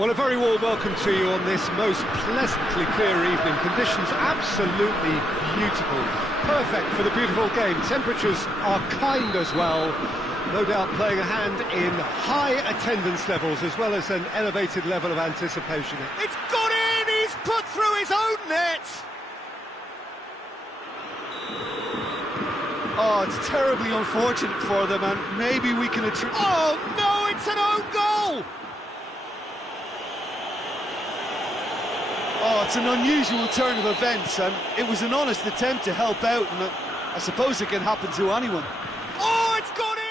Well, a very warm welcome to you on this most pleasantly clear evening. Conditions absolutely beautiful. Perfect for the beautiful game. Temperatures are kind as well. No doubt playing a hand in high attendance levels as well as an elevated level of anticipation. It's gone in! He's put through his own net! Oh, it's terribly unfortunate for them, and maybe we can attribute... Oh, no, it's an own goal! Oh, it's an unusual turn of events, and it was an honest attempt to help out, and I suppose it can happen to anyone. Oh, it's gone in!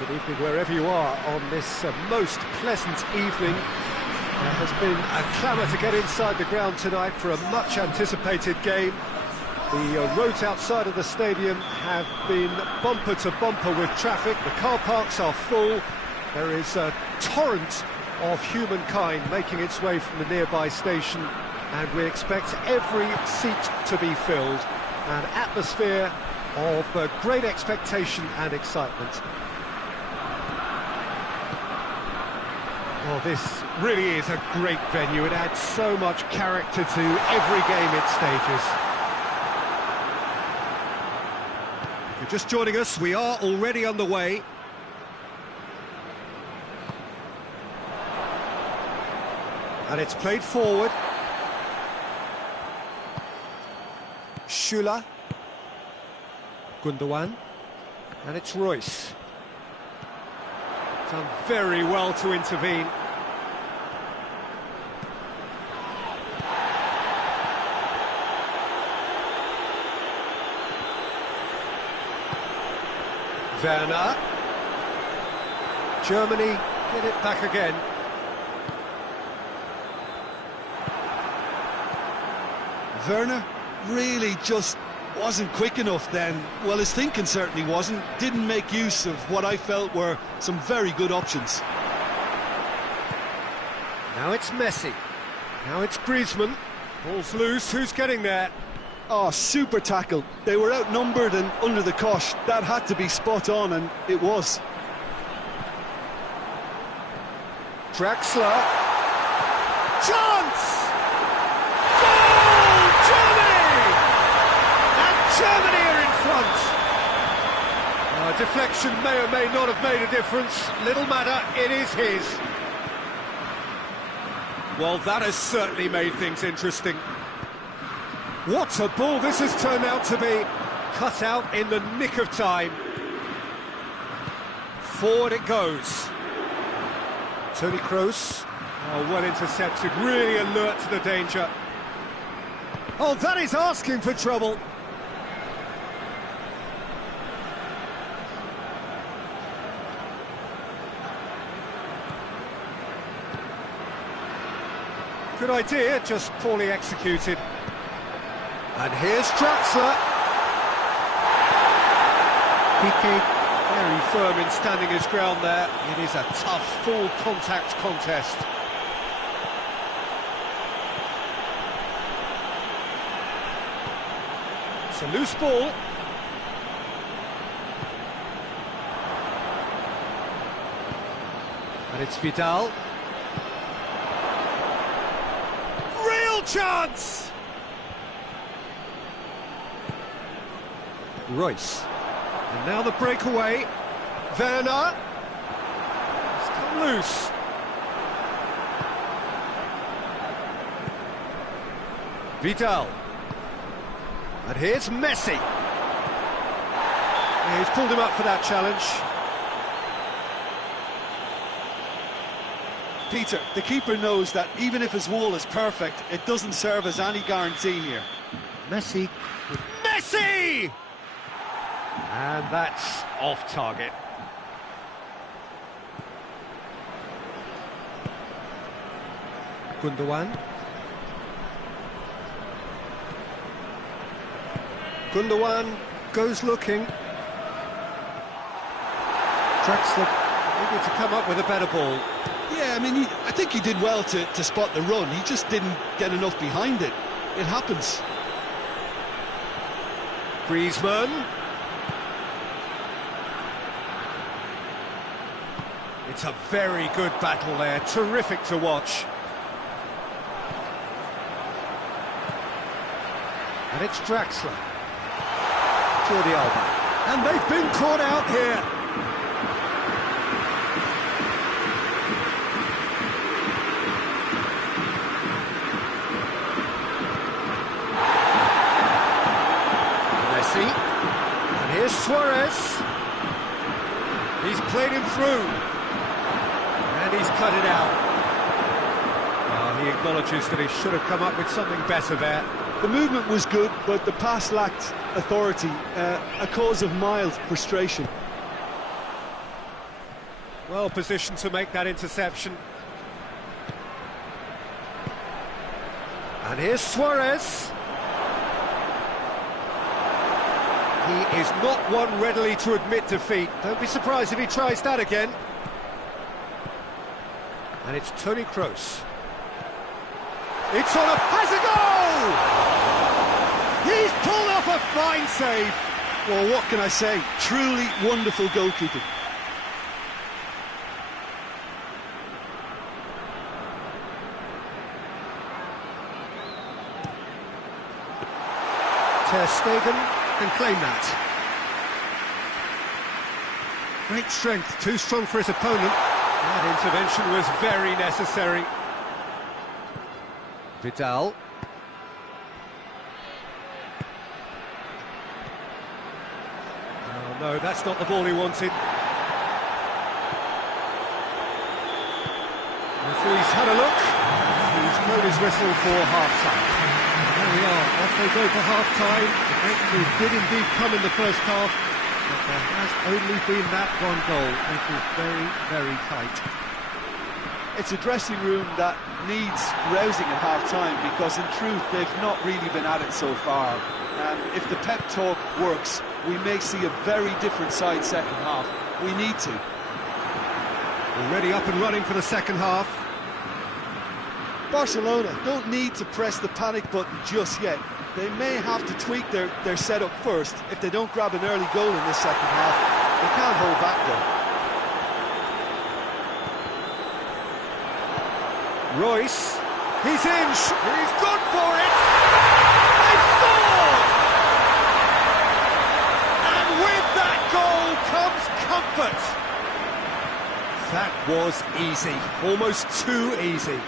Good evening wherever you are on this most pleasant evening. There has been a clamour to get inside the ground tonight for a much anticipated game. The roads outside of the stadium have been bumper to bumper with traffic. The car parks are full. There is a torrent of humankind making its way from the nearby station, and we expect every seat to be filled. An atmosphere of great expectation and excitement. Well, this really is a great venue. It adds so much character to every game it stages. If you're just joining us, we are already underway. And it's played forward. Schüller. Gundogan. And it's Royce. Done very well to intervene. Werner. Germany get it back again. Werner really just Wasn't quick enough then. Well, his thinking certainly wasn't. Didn't make use of what I felt were some very good options. Now it's Messi. Now it's Griezmann. Ball's loose. Who's getting there? Oh, super tackle. They were outnumbered and under the cosh. That had to be spot on, and it was. Draxler. Chance! Goal! Germany! And Germany are in front. Deflection may or may not have made a difference. Little matter, it is his. Well, that has certainly made things interesting. What a ball this has turned out to be. Cut out in the nick of time. Forward it goes. Toni Kroos. Oh, well intercepted, really alert to the danger. Oh, that is asking for trouble. Good idea, just poorly executed. And here's Draxler. Piqué very firm in standing his ground there. It is a tough, full contact contest. It's a loose ball. And it's Vidal. Real chance! Royce. And now the breakaway. Werner. It's come loose. Vidal. And here's Messi. Yeah, he's pulled him up for that challenge. Peter, the keeper knows that even if his wall is perfect, it doesn't serve as any guarantee here. Messi. Messi! And that's off target. Gundogan. Gundogan goes looking. Draxler needed to come up with a better ball. Yeah, I mean, I think he did well to spot the run. He just didn't get enough behind it. It happens. Griezmann. It's a very good battle there, terrific to watch. And it's Draxler. Jordi Alba. And they've been caught out here. Messi. And here's Suarez. He's played him through. And he's cut it out. He acknowledges that he should have come up with something better there. The movement was good, but the pass lacked authority, a cause of mild frustration. Well positioned to make that interception. And here's Suarez. He is not one readily to admit defeat. Don't be surprised if he tries that again. And it's Toni Kroos. It's on has a goal! He's pulled off a fine save. Well, what can I say? Truly wonderful goalkeeping. Ter Stegen can claim that. Great strength, too strong for his opponent. That intervention was very necessary. Vidal. Oh no, that's not the ball he wanted. Referee's had a look. He's blown his whistle for half-time. There we are, off they go for half-time. The breakthrough did indeed come in the first half, but there has only been that one goal, which is very, very tight. It's a dressing room that needs rousing at half-time because, in truth, they've not really been at it so far. If the pep talk works, we may see a very different side second half. We need to. Already up and running for the second half. Barcelona don't need to press the panic button just yet. They may have to tweak their setup first. If they don't grab an early goal in this second half, they can't hold back though. Royce, he's in, he's gone for it! They've scored! And with that goal comes comfort. That was easy, almost too easy.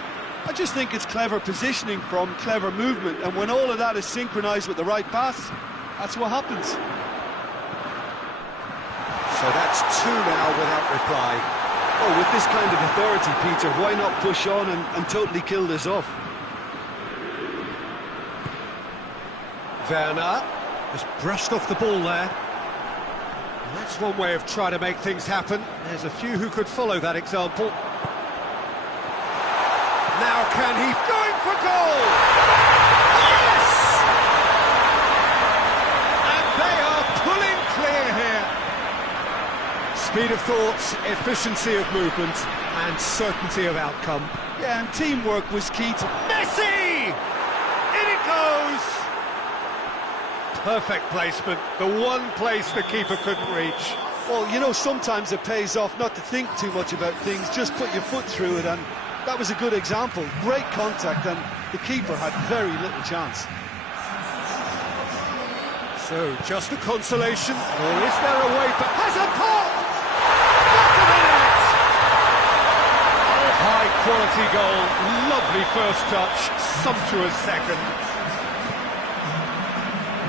I just think it's clever positioning from clever movement, and when all of that is synchronised with the right pass, that's what happens. So that's two now without reply. Oh, with this kind of authority, Peter, why not push on and totally kill this off? Werner has brushed off the ball there. And that's one way of trying to make things happen. There's a few who could follow that example. Now can he... going for goal! Yes! And they are pulling clear here. Speed of thought, efficiency of movement, and certainty of outcome. Yeah, and teamwork was key to... Messi! In it goes! Perfect placement, the one place the keeper couldn't reach. Well, you know, sometimes it pays off not to think too much about things, just put your foot through it, and that was a good example. Great contact, and the keeper had very little chance. So, just a consolation, or is there a way back? Has a pop! High quality goal, lovely first touch, sumptuous second.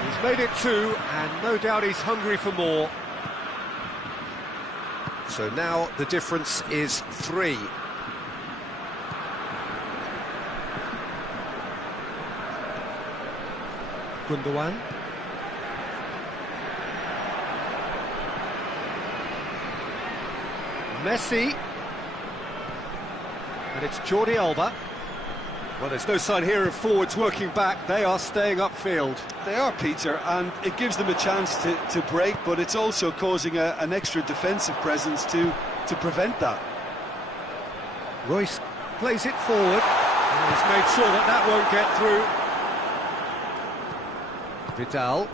He's made it two, and no doubt he's hungry for more. So now the difference is 3. Gundogan. Messi. And it's Jordi Alba. Well, there's no sign here of forwards working back. They are staying upfield. They are, Peter, and it gives them a chance to break, but it's also causing an extra defensive presence to prevent that. Royce plays it forward. And he's made sure that that won't get through. Vidal.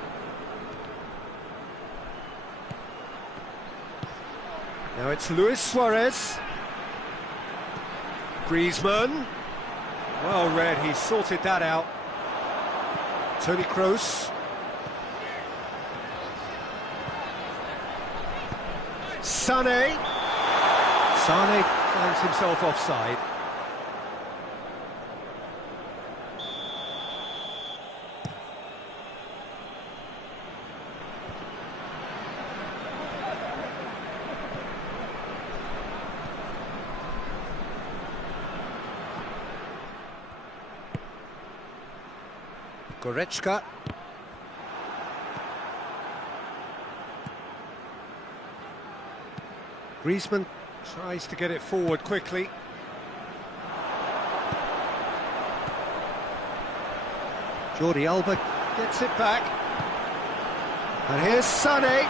Now it's Luis Suarez. Griezmann. Well read, he sorted that out. Toni Kroos. Sané. Sané finds himself offside. Goretzka. Griezmann tries to get it forward quickly. Jordi Alba gets it back. And here's Sané.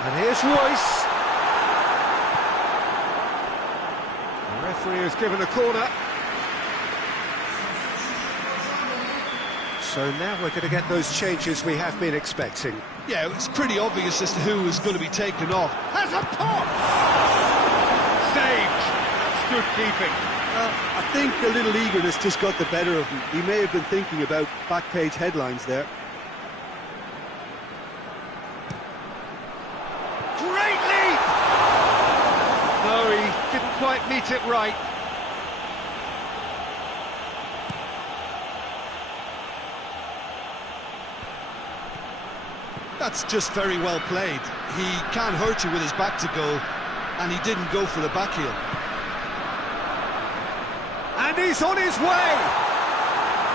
And here's Royce. The referee has given a corner. So now we're going to get those changes we have been expecting. Yeah, it's pretty obvious as to who is going to be taken off. Has a pop! Saved! That's good keeping. I think a little eagerness just got the better of him. He may have been thinking about back-page headlines there. Great leap! No, he didn't quite meet it right. That's just very well played. He can't hurt you with his back to goal, and he didn't go for the back heel. And he's on his way!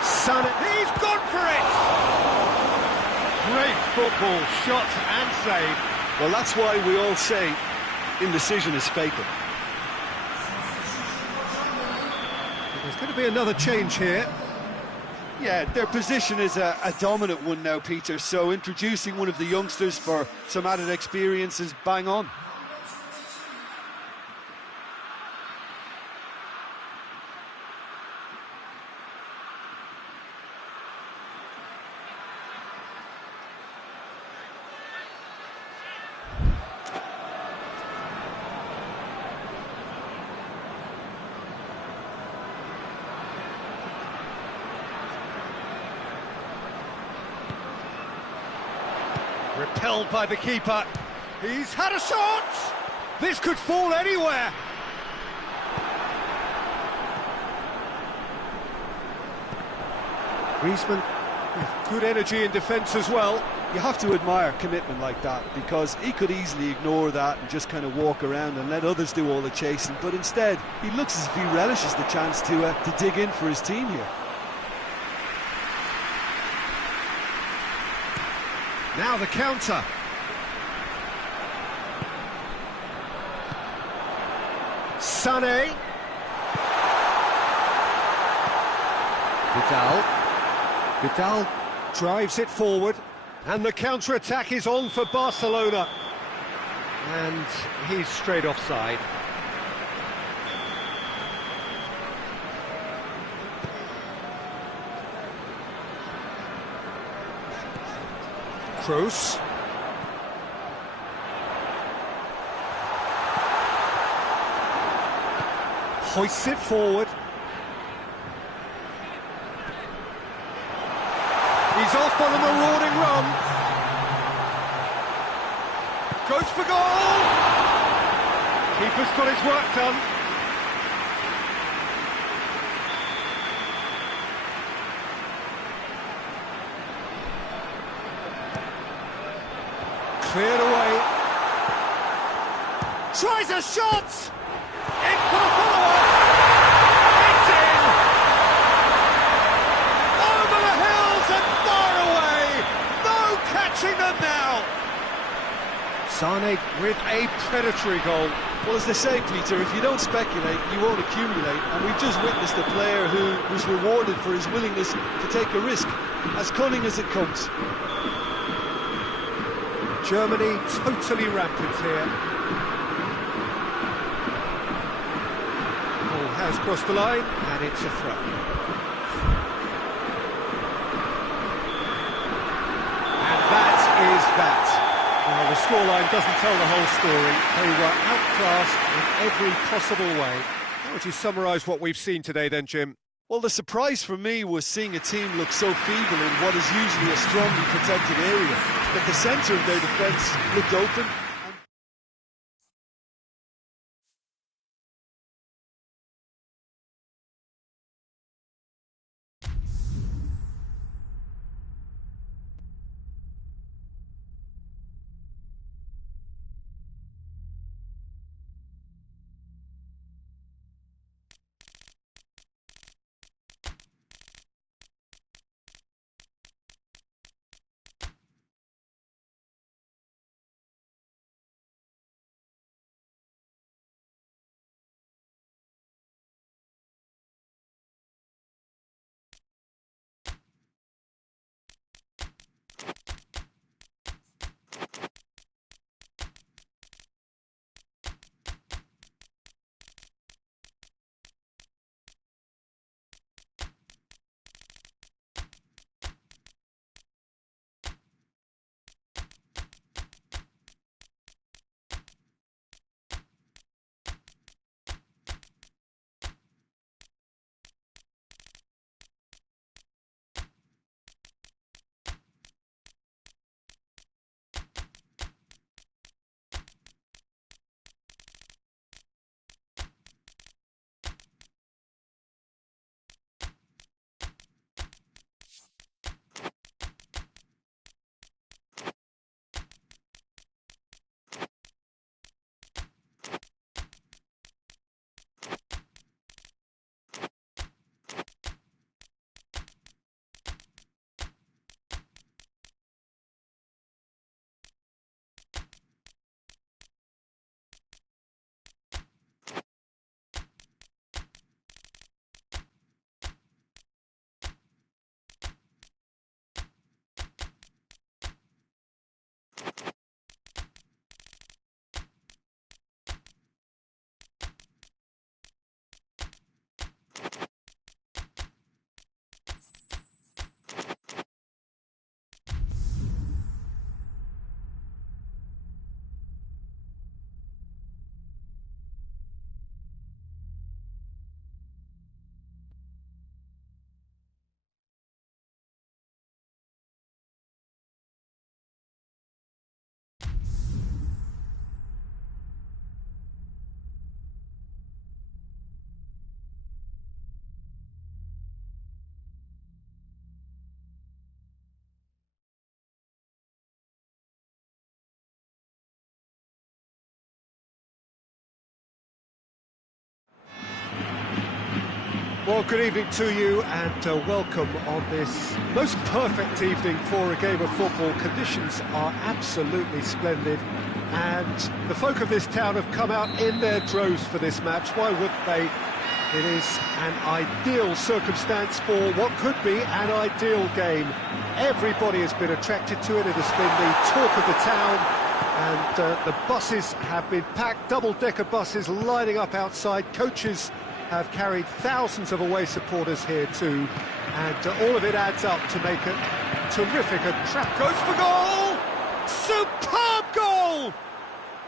Sané, he's gone for it! Great football, shot and save. Well, that's why we all say indecision is fatal. There's going to be another change here. Yeah, their position is a dominant one now, Peter, so introducing one of the youngsters for some added experience is bang on. Repelled by the keeper. He's had a shot! This could fall anywhere! Griezmann with good energy in defence as well. You have to admire commitment like that, because he could easily ignore that and just kind of walk around and let others do all the chasing, but instead he looks as if he relishes the chance to dig in for his team here. Now the counter. Sané. Vidal drives it forward, and the counter-attack is on for Barcelona. And he's straight offside. Kroos. Hoists it forward. He's off on a marauding run. Goes for goal! Keeper's got his work done. Cleared away. Tries a shot! In for the follow-up! It's in! Over the hills and far away! No catching them now! Sané with a predatory goal. Well, as they say, Peter, if you don't speculate, you won't accumulate, and we've just witnessed a player who was rewarded for his willingness to take a risk, as cunning as it comes. Germany totally rampant here. Ball has crossed the line, and it's a throw. And that is that. Well, the scoreline doesn't tell the whole story. They were outclassed in every possible way. How would you summarise what we've seen today then, Jim? Well, the surprise for me was seeing a team look so feeble in what is usually a strongly protected area, that the centre of their defence looked open Well, good evening to you and welcome on this most perfect evening for a game of football. Conditions are absolutely splendid and the folk of this town have come out in their droves for this match. Why wouldn't they? It is an ideal circumstance for what could be an ideal game. Everybody has been attracted to it. It has been the talk of the town, and the buses have been packed, double-decker buses lining up outside. Coaches have carried thousands of away supporters here too, and all of it adds up to make it terrific. A trap goes for goal! Superb goal!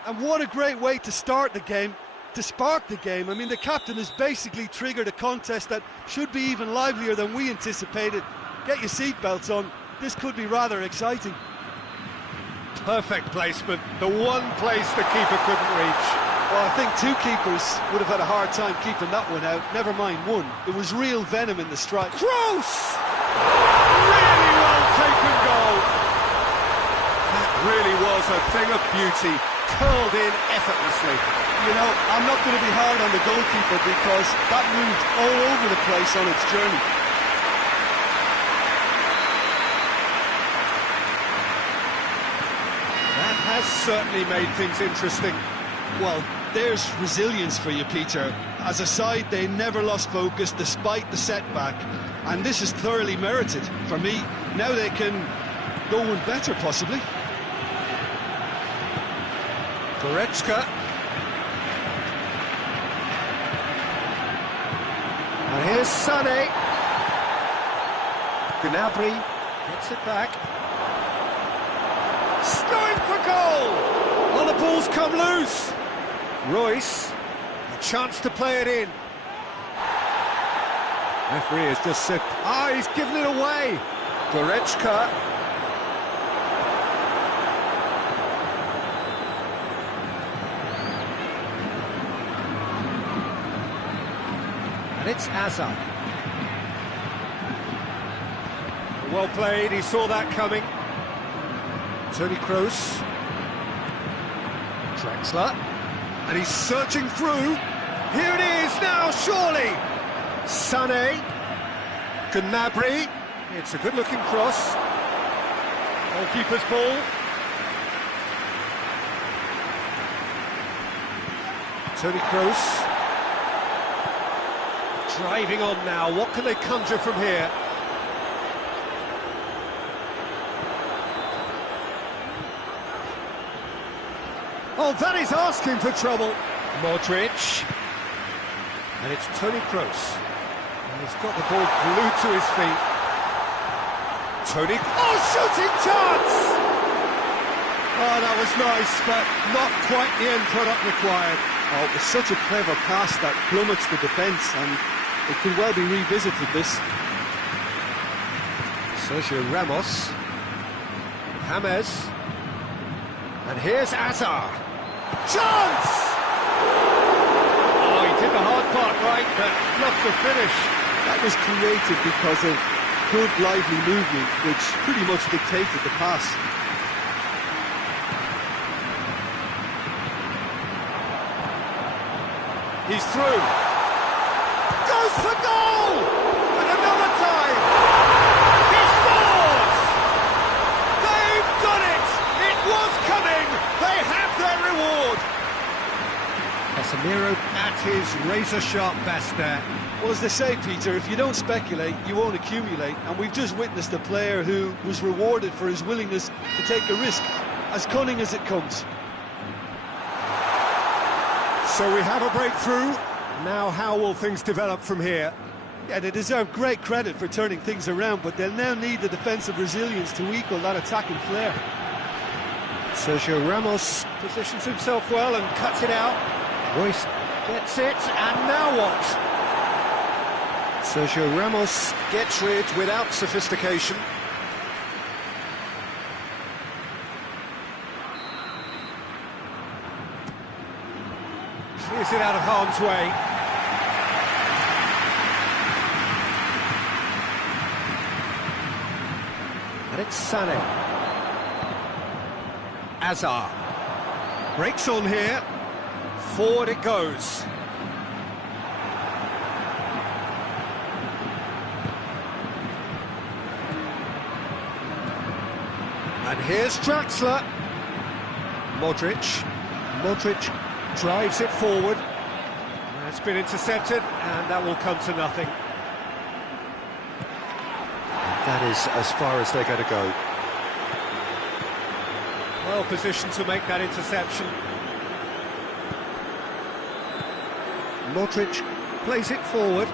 And what a great way to start the game, to spark the game. I mean, the captain has basically triggered a contest that should be even livelier than we anticipated. Get your seatbelts on, this could be rather exciting. Perfect placement, the one place the keeper couldn't reach. Well, I think two keepers would have had a hard time keeping that one out, never mind one. It was real venom in the strike. Gross! Really well taken goal. That really was a thing of beauty, curled in effortlessly. You know, I'm not going to be hard on the goalkeeper because that moved all over the place on its journey. That has certainly made things interesting. Well, there's resilience for you, Peter. As a side, they never lost focus despite the setback, and this is thoroughly merited for me. Now they can go one better, possibly. Goretzka. And here's Sané. Gnabry gets it back. Going for goal! Oh, the ball's come loose. Royce, a chance to play it in. Referee has just said, he's given it away. Goretzka. And it's Hazard. Well played, he saw that coming. Toni Kroos. Drexler. And he's searching through. Here it is now, surely. Sané. Gnabry. It's a good-looking cross. Goalkeeper's ball. Toni Kroos. Driving on now. What can they conjure from here? Oh, that is asking for trouble. Modric. And it's Toni Kroos. And he's got the ball glued to his feet. Toni... Oh, shooting chance! Oh, that was nice, but not quite the end product required. Oh, it was such a clever pass that plummets the defence, and it could well be revisited, this. Sergio Ramos. James. And here's Hazard. Chance! Oh, he did the hard part right, but fluffed the finish. That was created because of good, lively movement, which pretty much dictated the pass. He's through. Goes for goal! And another time! He scores! They've done it! It was coming! They have their reward! Casemiro at his razor-sharp best there. Well, as they say, Peter, if you don't speculate, you won't accumulate. And we've just witnessed a player who was rewarded for his willingness to take a risk, as cunning as it comes. So we have a breakthrough. Now how will things develop from here? Yeah, they deserve great credit for turning things around, but they'll now need the defensive resilience to equal that attacking flair. Sergio Ramos positions himself well and cuts it out. Royce gets it, and now what? Sergio Ramos gets rid without sophistication. Clears it out of harm's way. And it's Sané. Hazard. Breaks on here. Forward it goes. And here's Draxler. Modric drives it forward. It's been intercepted, and that will come to nothing. That is as far as they're going to go. Well positioned to make that interception. Modric plays it forward.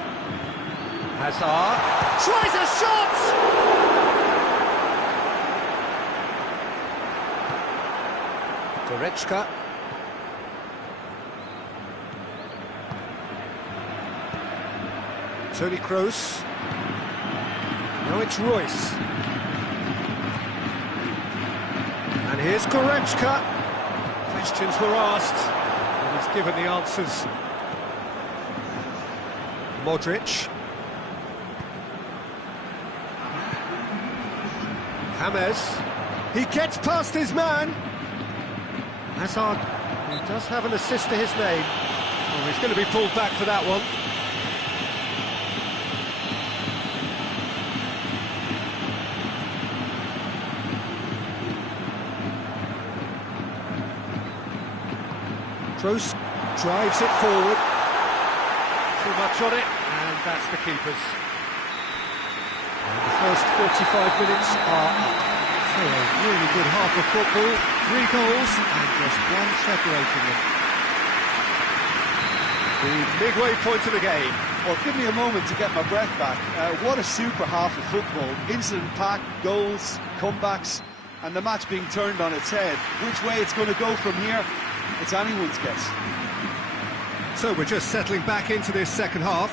Hazard tries a shot! Goretzka. Toni Kroos. Now it's Royce. And here's Goretzka. Questions were asked, and he's given the answers. Modric. James. He gets past his man. Hazard, he does have an assist to his name. Oh, he's going to be pulled back for that one. Kroos drives it forward. Too much on it, and that's the keeper's. And the first 45 minutes are up. So a really good half of football, 3 goals, and just one separating them. The midway point of the game. Well, give me a moment to get my breath back. What a super half of football. Incident-packed, goals, comebacks, and the match being turned on its head. Which way it's going to go from here, it's anyone's guess. So we're just settling back into this second half.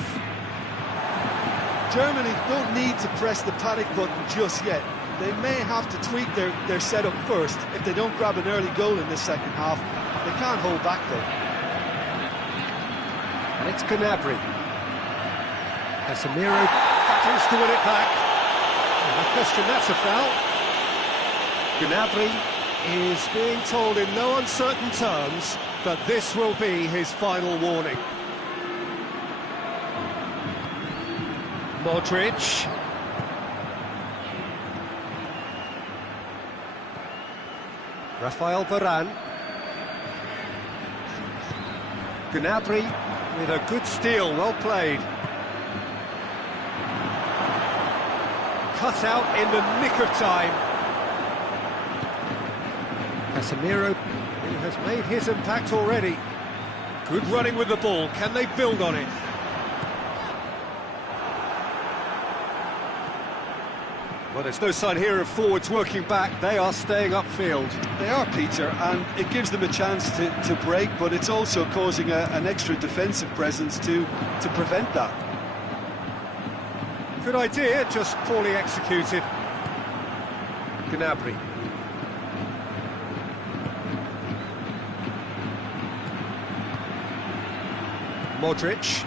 Germany don't need to press the panic button just yet. They may have to tweak their setup first. If they don't grab an early goal in this second half, they can't hold back though. And it's Gnabry. Casemiro battles to win it back. No question, that's a foul. Gnabry is being told in no uncertain terms that this will be his final warning. Modric. Rafael Varane. Gnabry with a good steal, well played. Cut out in the nick of time. Casemiro, who has made his impact already. Good running with the ball, can they build on it? Well, there's no sign here of forwards working back, they are staying upfield. They are, Peter, and it gives them a chance to break, but it's also causing an extra defensive presence to prevent that. Good idea, just poorly executed. Gnabry. Modric.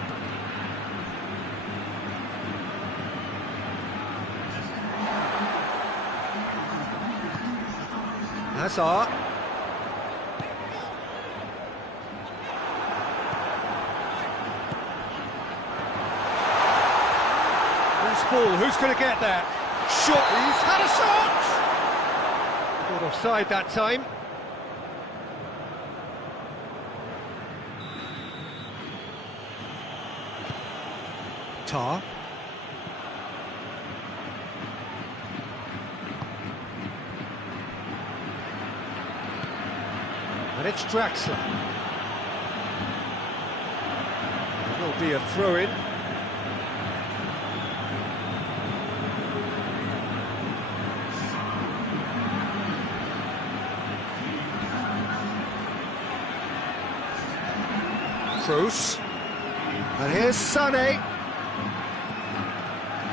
Hazard. Loose ball, who's going to get that? Shot, he's had a shot! Caught offside that time. Tar. And it's Draxler. It will be a throw-in. Kroos. And here's Sané.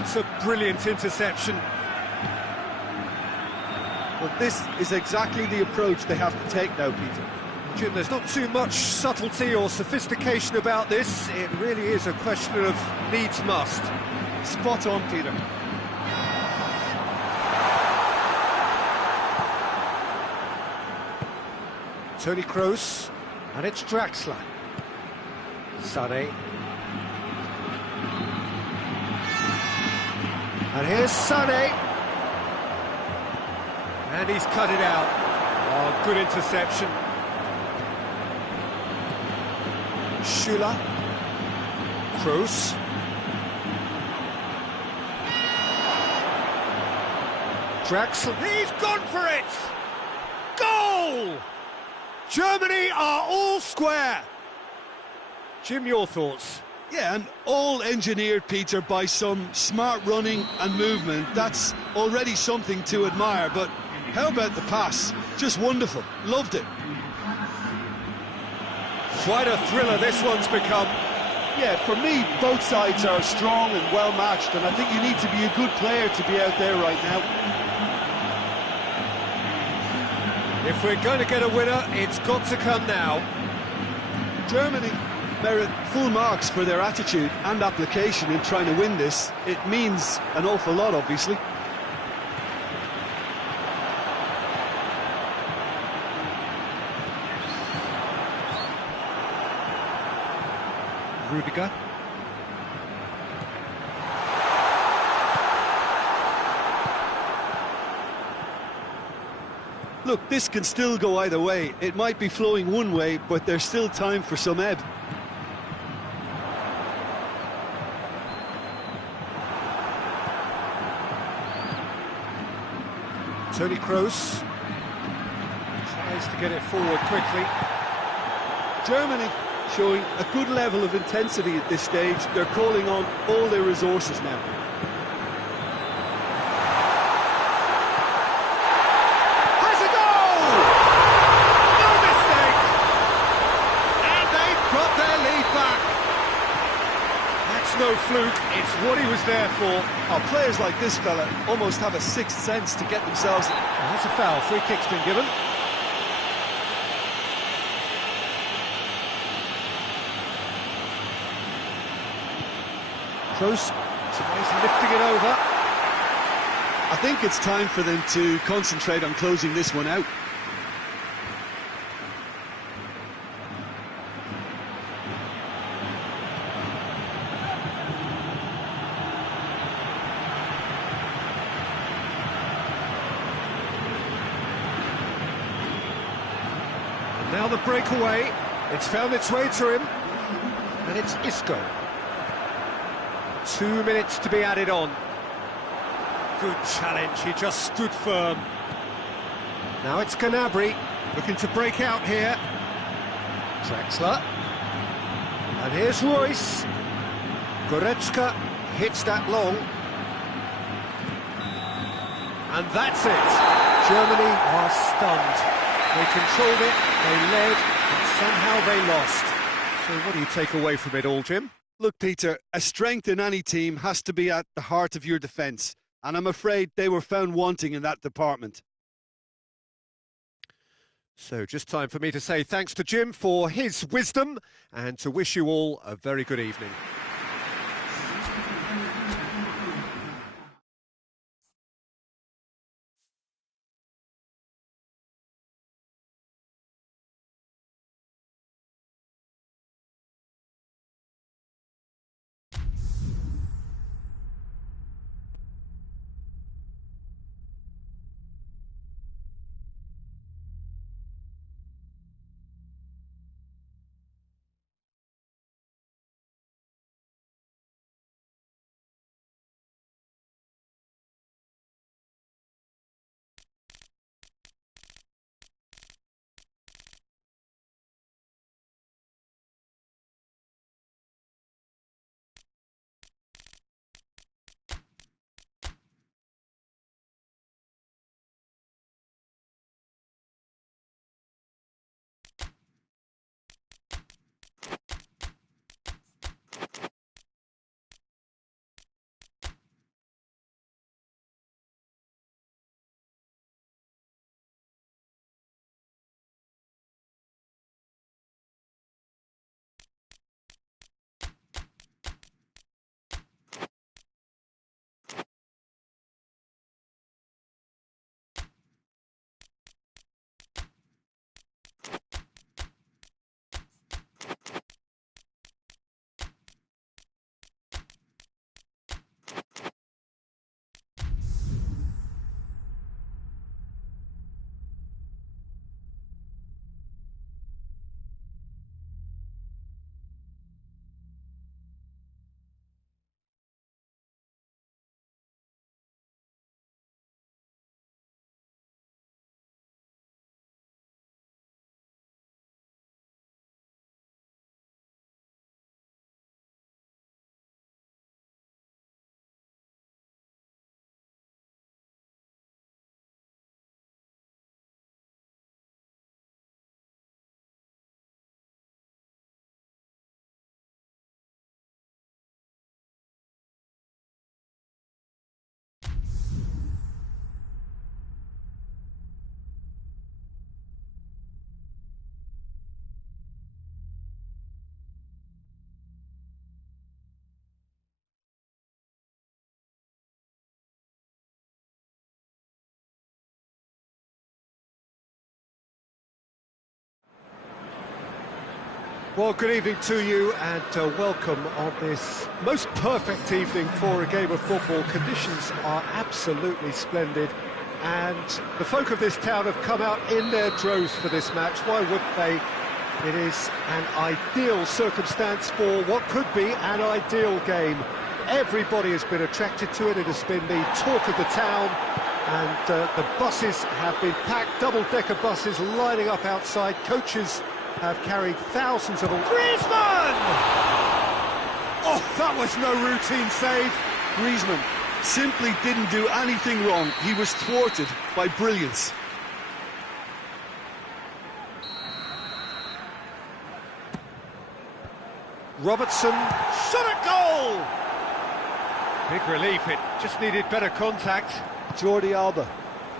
It's a brilliant interception. Well, this is exactly the approach they have to take now, Peter. Jim, there's not too much subtlety or sophistication about this. It really is a question of needs must. Spot on, Peter. Toni Kroos, and it's Draxler. Sané. And here's Sané. And he's cut it out. Oh, good interception. Schüller. Kroos. Draxler. He's gone for it! Goal! Germany are all square. Jim, your thoughts? Yeah, and all engineered, Peter, by some smart running and movement. That's already something to admire, but how about the pass? Just wonderful. Loved it. Quite a thriller this one's become. Yeah, for me, both sides are strong and well matched, and I think you need to be a good player to be out there right now. If we're going to get a winner, it's got to come now. Germany merit full marks for their attitude and application in trying to win this. It means an awful lot, obviously. Rudiger. Look, this can still go either way. It might be flowing one way, but there's still time for some ebb. Toni Kroos tries to get it forward quickly. Germany showing a good level of intensity at this stage. They're calling on all their resources now. Has a goal! No mistake! And they've got their lead back. That's no fluke, it's what he was there for. Oh, players like this fella almost have a sixth sense to get themselves... Oh, that's a foul, free kick's been given. Kroos tries lifting it over. I think it's time for them to concentrate on closing this one out. And now the breakaway. It's found its way to him. And it's Isco. 2 minutes to be added on. Good challenge, he just stood firm. Now it's Gnabry, looking to break out here. Draxler. And here's Royce. Goretzka hits that long. And that's it. Germany are stunned. They controlled it, they led, and somehow they lost. So what do you take away from it all, Jim? Look, Peter, a strength in any team has to be at the heart of your defence, and I'm afraid they were found wanting in that department. So just time for me to say thanks to Jim for his wisdom and to wish you all a very good evening. Well, good evening to you and welcome on this most perfect evening for a game of football. Conditions are absolutely splendid and the folk of this town have come out in their droves for this match. Why wouldn't they? It is an ideal circumstance for what could be an ideal game. Everybody has been attracted to it. It has been the talk of the town and the buses have been packed, double-decker buses lining up outside. Coaches have carried thousands of them. Griezmann! Oh, that was no routine save. Griezmann simply didn't do anything wrong. He was thwarted by brilliance. Robertson, shot at goal! Big relief, it just needed better contact. Jordi Alba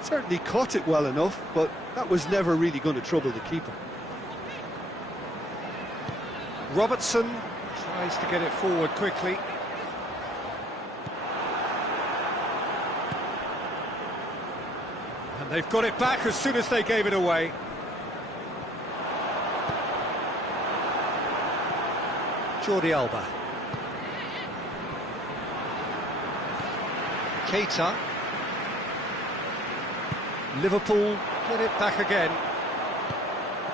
certainly caught it well enough, but that was never really going to trouble the keeper. Robertson tries to get it forward quickly. And they've got it back as soon as they gave it away. Jordi Alba. Keita. Liverpool get it back again.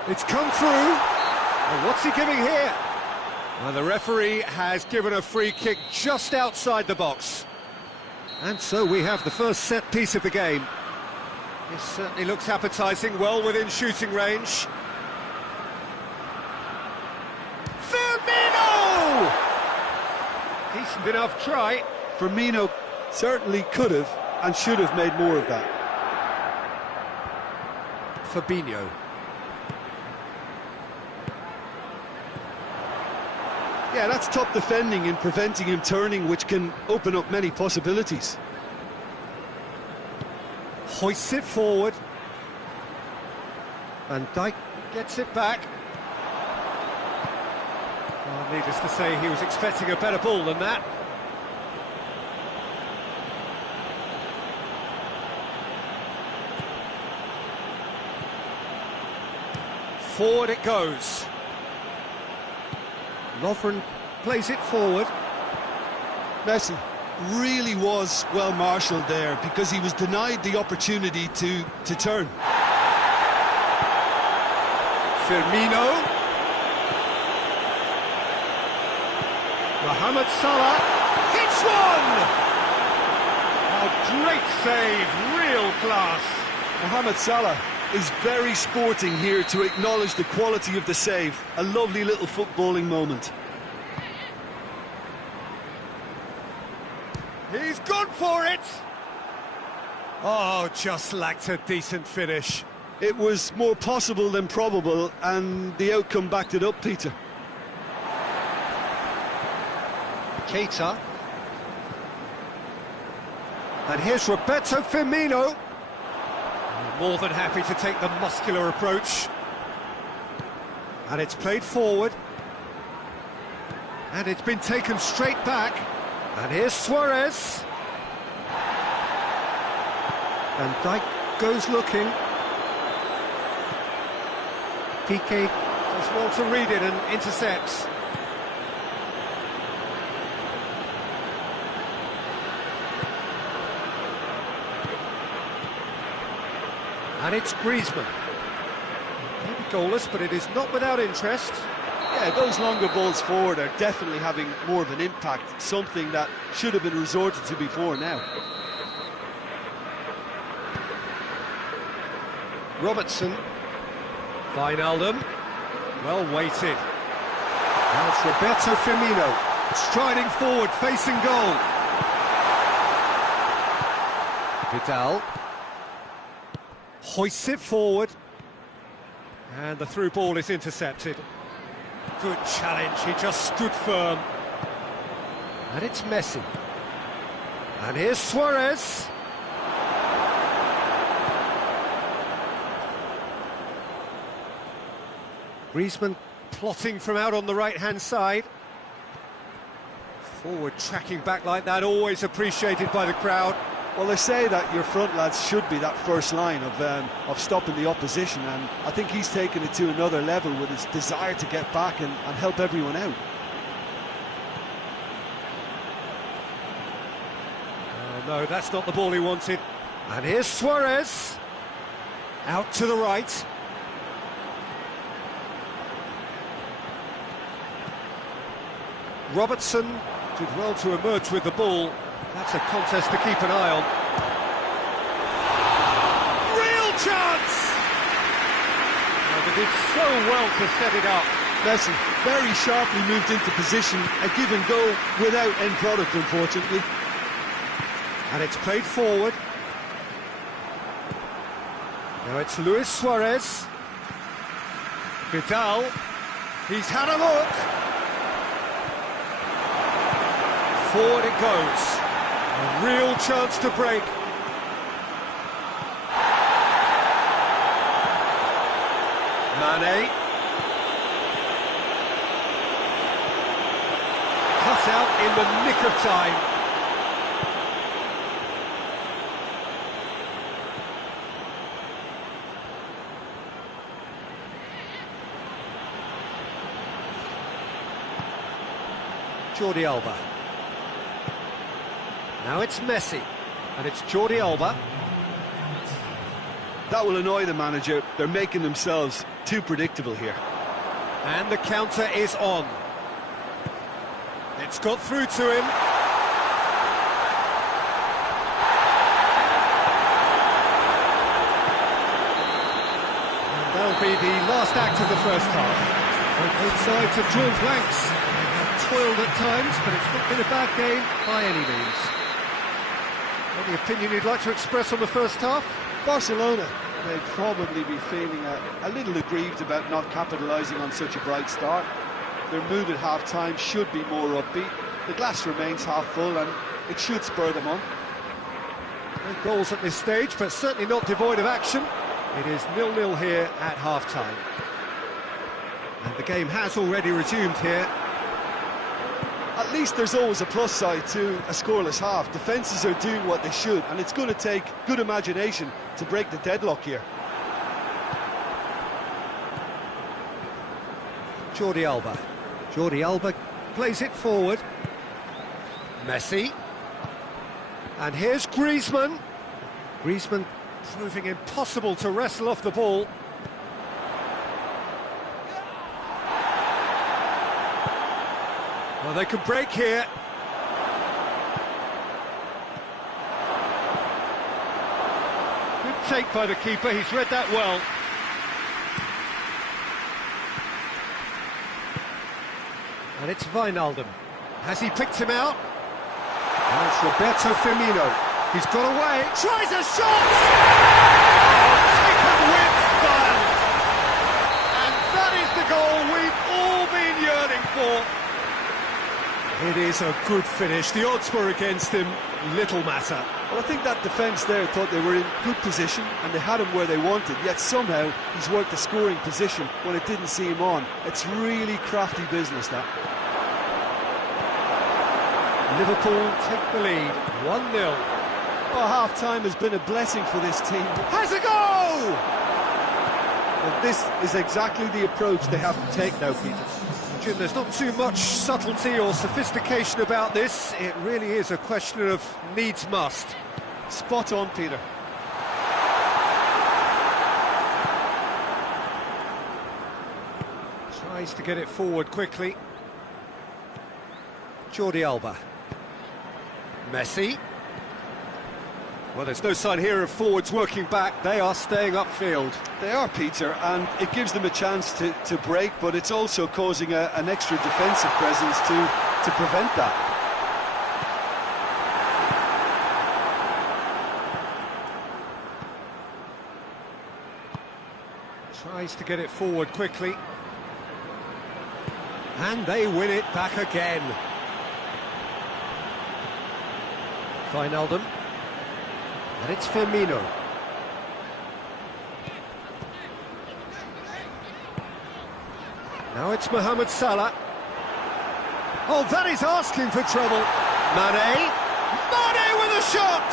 It's come through. And what's he giving here? Well, the referee has given a free kick just outside the box. And so we have the first set piece of the game. This certainly looks appetising, well within shooting range. Firmino! Decent enough try. Firmino certainly could have and should have made more of that. Fabinho. Yeah, that's top defending and preventing him turning, which can open up many possibilities. Hoists it forward. Van Dijk gets it back. Well, needless to say, he was expecting a better ball than that. Forward it goes. Lovren plays it forward. Messi really was well marshalled there because he was denied the opportunity to turn. Firmino. Mohamed Salah hits one! A great save, real class. Mohamed Salah is very sporting here to acknowledge the quality of the save. A lovely little footballing moment. He's gone for it! Oh, just lacked a decent finish. It was more possible than probable, and the outcome backed it up, Peter. Keita. And here's Roberto Firmino. More than happy to take the muscular approach. And it's played forward. And it's been taken straight back. And here's Suarez. Van Dijk goes looking. Piqué does well to read it and intercepts. And it's Griezmann. Maybe goalless, but it is not without interest. Yeah, those longer balls forward are definitely having more of an impact, something that should have been resorted to before now. Robertson. Wijnaldum. Well weighted. Now it's Roberto Firmino, striding forward, facing goal. Vidal. Hoists it forward. And the through ball is intercepted. Good challenge, he just stood firm. And it's Messi. And here's Suarez. Griezmann plotting from out on the right-hand side. Forward tracking back like that, always appreciated by the crowd. Well, they say that your front lads should be that first line of stopping the opposition, and I think he's taken it to another level with his desire to get back and help everyone out. Oh, no, that's not the ball he wanted. And here's Suarez. Out to the right. Robertson did well to emerge with the ball. That's a contest to keep an eye on. Real chance! Oh, they did so well to set it up. Messi very sharply moved into position, a give and go without end product, unfortunately. And it's played forward. Now it's Luis Suarez. Vidal. He's had a look. Forward it goes. A real chance to break. Mane. Cut out in the nick of time. Jordi Alba. Now it's Messi, and it's Jordi Alba. That will annoy the manager. They're making themselves too predictable here. And the counter is on. It's got through to him. And that'll be the last act of the first half. Both sides have drawn blanks. They have toiled at times, but it's not been a bad game by any means. Any opinion you'd like to express on the first half? Barcelona, they'd probably be feeling a little aggrieved about not capitalising on such a bright start. Their mood at half-time should be more upbeat. The glass remains half full and it should spur them on. No goals at this stage, but certainly not devoid of action. It is 0-0 here at half-time. And the game has already resumed here. At least there's always a plus side to a scoreless half. Defences are doing what they should, and it's going to take good imagination to break the deadlock here. Jordi Alba. Jordi Alba plays it forward. Messi. And here's Griezmann. Griezmann proving impossible to wrestle off the ball. Well, they can break here. Good take by the keeper, he's read that well. And it's Wijnaldum. Has he picked him out? And it's Roberto Firmino. He's got away. Tries a shot! Oh, taken with style. And that is the goal we've all been yearning for. It is a good finish. The odds were against him. Little matter. Well, I think that defence there thought they were in good position and they had him where they wanted, yet somehow he's worked the scoring position when it didn't see him on. It's really crafty business, that. Liverpool take the lead, 1-0. Oh, half-time has been a blessing for this team. Has a go! Well, this is exactly the approach they have to take now, Peter. Jim, there's not too much subtlety or sophistication about this. It really is a question of needs must. Spot on, Peter. Tries to get it forward quickly. Jordi Alba. Messi. Well, there's no sign here of forwards working back. They are staying upfield. They are, Peter, and it gives them a chance to break, but it's also causing an extra defensive presence to prevent that. Tries to get it forward quickly. And they win it back again. Wijnaldum. And it's Firmino. Now it's Mohamed Salah. Oh, that is asking for trouble. Mane. Mane with a shot!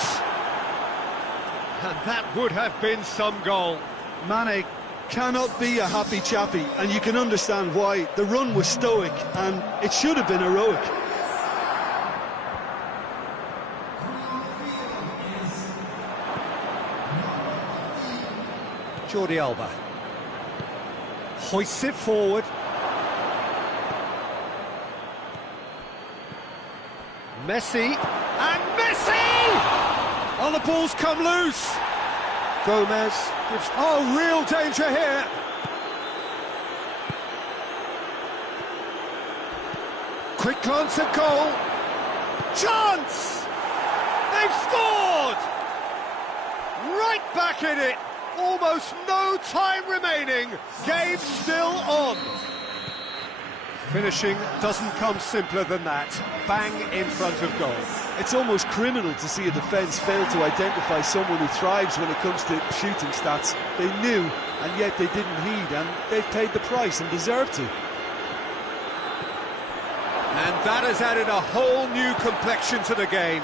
And that would have been some goal. Mane cannot be a happy chappy, and you can understand why. The run was stoic, and it should have been heroic. Jordi Alba hoists it forward. Messi, and Messi! Oh, the ball's come loose. Gomez gives... Oh, real danger here. Quick glance at goal. Chance! They've scored! Right back in it. Almost no time remaining. Game still on. Finishing doesn't come simpler than that. Bang in front of goal. It's almost criminal to see a defence fail to identify someone who thrives when it comes to shooting stats. They knew, and yet they didn't heed, and they've paid the price and deserve to. And that has added a whole new complexion to the game.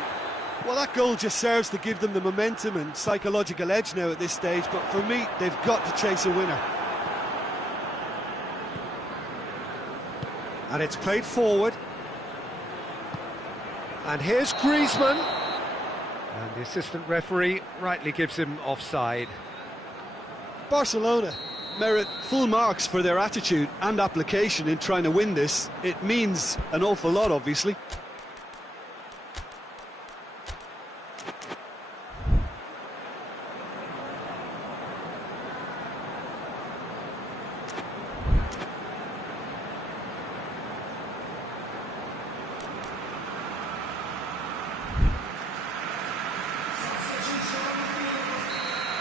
Well, that goal just serves to give them the momentum and psychological edge now at this stage, but for me, they've got to chase a winner. And it's played forward. And here's Griezmann. And the assistant referee rightly gives him offside. Barcelona merit full marks for their attitude and application in trying to win this. It means an awful lot, obviously.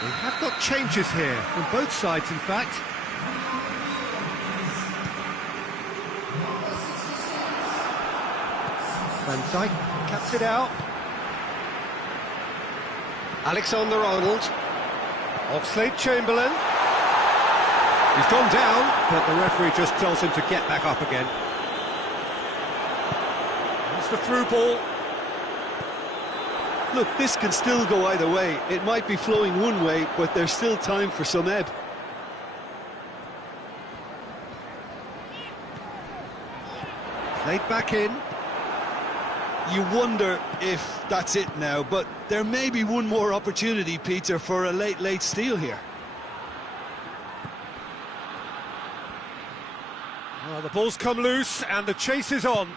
We have got changes here, from both sides in fact. Van Dijk cuts it out. Alexander-Arnold. Oxlade-Chamberlain. He's gone down, but the referee just tells him to get back up again. It's the through ball. Look, this can still go either way. It might be flowing one way, but there's still time for some ebb. Played back in. You wonder if that's it now, but there may be one more opportunity, Peter, for a late steal here. Well, the ball's come loose and the chase is on.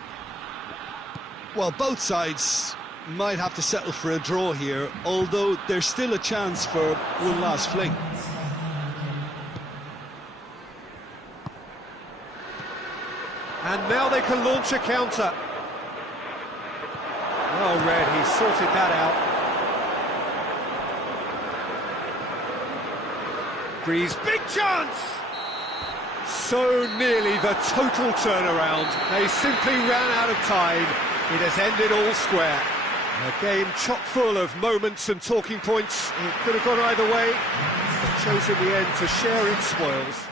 Well, both sides might have to settle for a draw here, although there's still a chance for one last fling. And now they can launch a counter. Well read, he sorted that out. Greaves, big chance! So nearly the total turnaround. They simply ran out of time. It has ended all square. A game chock full of moments and talking points. It could have gone either way, but chose in the end to share its spoils.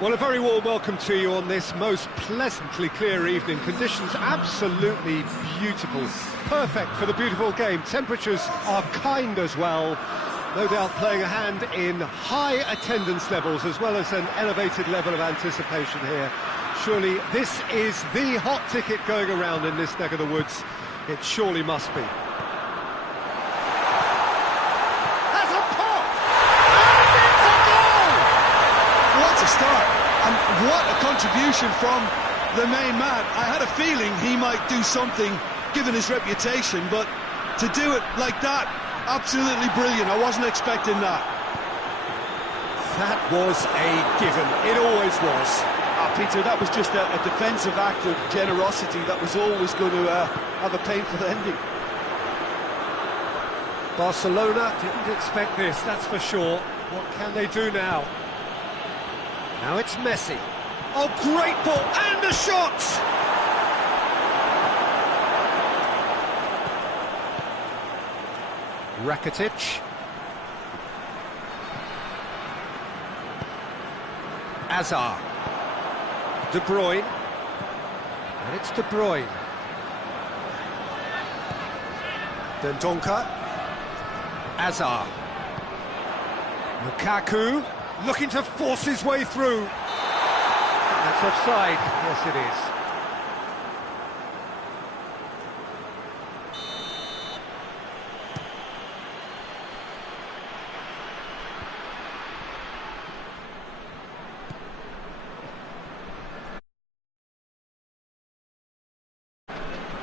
Well, a very warm welcome to you on this most pleasantly clear evening. Conditions absolutely beautiful. Perfect for the beautiful game. Temperatures are kind as well. No doubt playing a hand in high attendance levels as well as an elevated level of anticipation here. Surely this is the hot ticket going around in this neck of the woods. It surely must be. Has a pop! And it's a goal! What a start! And what a contribution from the main man. I had a feeling he might do something given his reputation, but to do it like that, absolutely brilliant. I wasn't expecting that. That was a given. It always was. Peter, that was just a defensive act of generosity that was always going to have a painful ending. Barcelona didn't expect this, that's for sure. What can they do now? Now it's Messi. Oh, great ball, and a shot! Rakitic. Hazard. De Bruyne. And it's De Bruyne. Dendonka. Hazard. Lukaku. Looking to force his way through. That's offside. Yes, it is.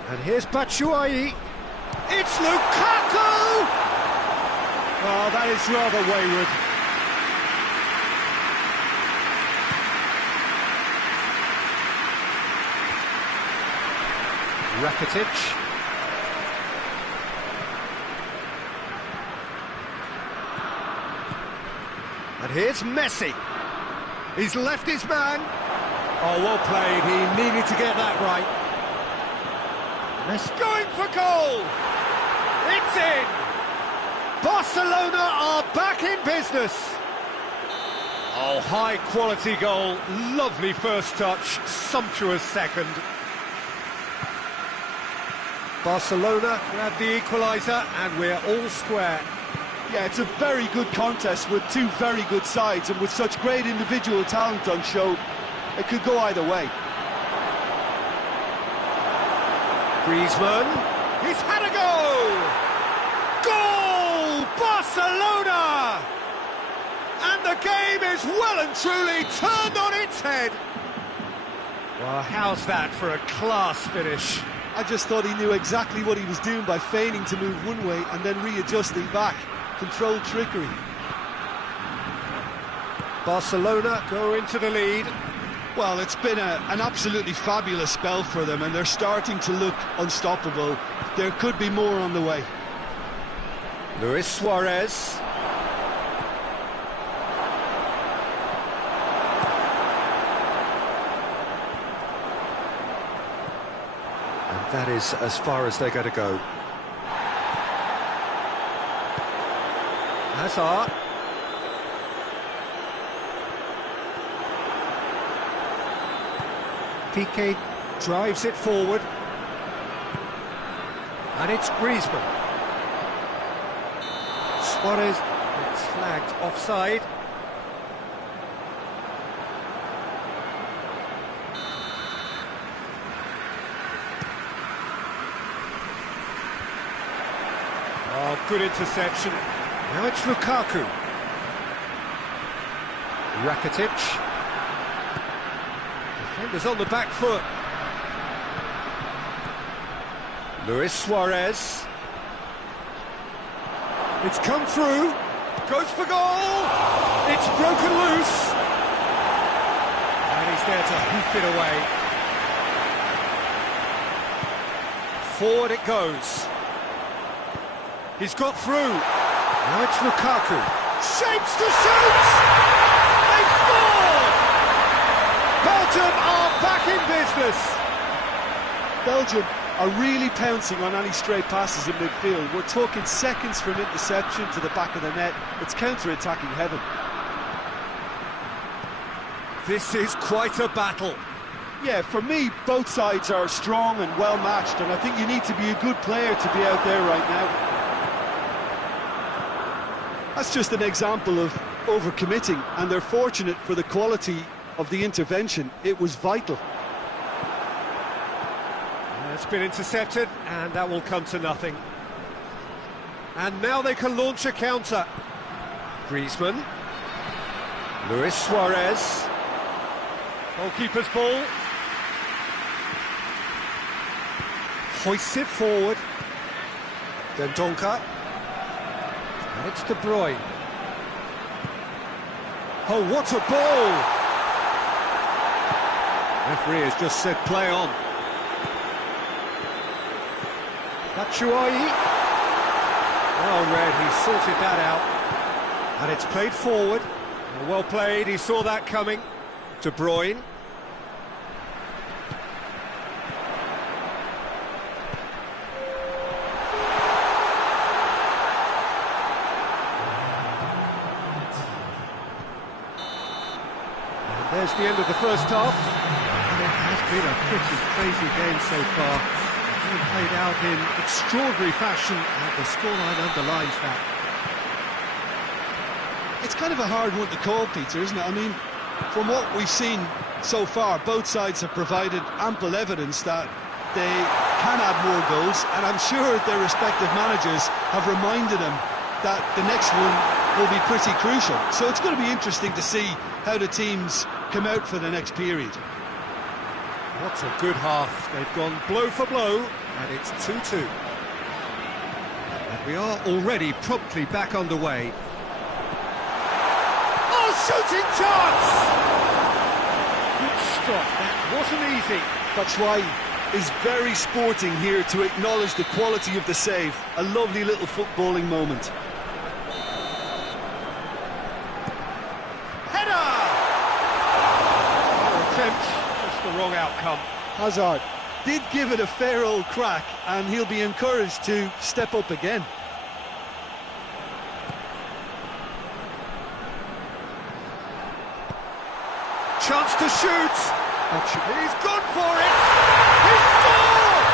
And here's Batshuayi. It's Lukaku! Oh, that is rather wayward. Rakitic. And here's Messi. He's left his man. Oh, well played. He needed to get that right. Messi going for goal. It's in. Barcelona are back in business. Oh, high quality goal. Lovely first touch. Sumptuous second. Barcelona grab the equaliser and we're all square. Yeah, it's a very good contest with two very good sides, and with such great individual talent on show, it could go either way. Griezmann, he's had a go! Goal! Barcelona! And the game is well and truly turned on its head. Well, how's that for a class finish? I just thought he knew exactly what he was doing by feigning to move one way and then readjusting back. Controlled trickery. Barcelona go into the lead. Well, it's been an absolutely fabulous spell for them, and they're starting to look unstoppable. There could be more on the way. Luis Suarez. And that is as far as they're going to go. Hazard. Piqué drives it forward. And it's Griezmann. Suarez gets flagged offside. Oh, good interception. Now it's Lukaku. Rakitic. Defenders on the back foot. Luis Suarez. It's come through. Goes for goal. It's broken loose. And he's there to hoof it away. Forward it goes. He's got through. Now it's Lukaku. Shapes to shoot! They've scored! Belgium are back in business. Belgium are really pouncing on any stray passes in midfield. We're talking seconds from interception to the back of the net. It's counter-attacking heaven. This is quite a battle. Yeah, for me, both sides are strong and well matched, and I think you need to be a good player to be out there right now. That's just an example of overcommitting, and they're fortunate for the quality of the intervention. It was vital. It's been intercepted, and that will come to nothing. And now they can launch a counter. Griezmann. Luis Suarez. Goalkeeper's ball. Hoists it forward. Dendoncker. And it's De Bruyne. Oh, what a ball! Referee has just said play on. Batshuayi. Well read, he sorted that out. And it's played forward. Well played, he saw that coming. De Bruyne. And there's the end of the first half. And it has been a pretty crazy game so far. Played out in extraordinary fashion, and the scoreline underlines that. It's kind of a hard one to call, Peter, isn't it? I mean, from what we've seen so far, both sides have provided ample evidence that they can add more goals, and I'm sure their respective managers have reminded them that the next one will be pretty crucial. So it's going to be interesting to see how the teams come out for the next period. What a good half. They've gone blow for blow, and it's 2-2. And we are already promptly back underway. Oh, shooting chance! Good stop, that wasn't easy. Batshuayi is very sporting here to acknowledge the quality of the save. A lovely little footballing moment. Header! Attempt. The wrong outcome. Hazard did give it a fair old crack, and he'll be encouraged to step up again. Chance to shoot. He's gone for it. He scored!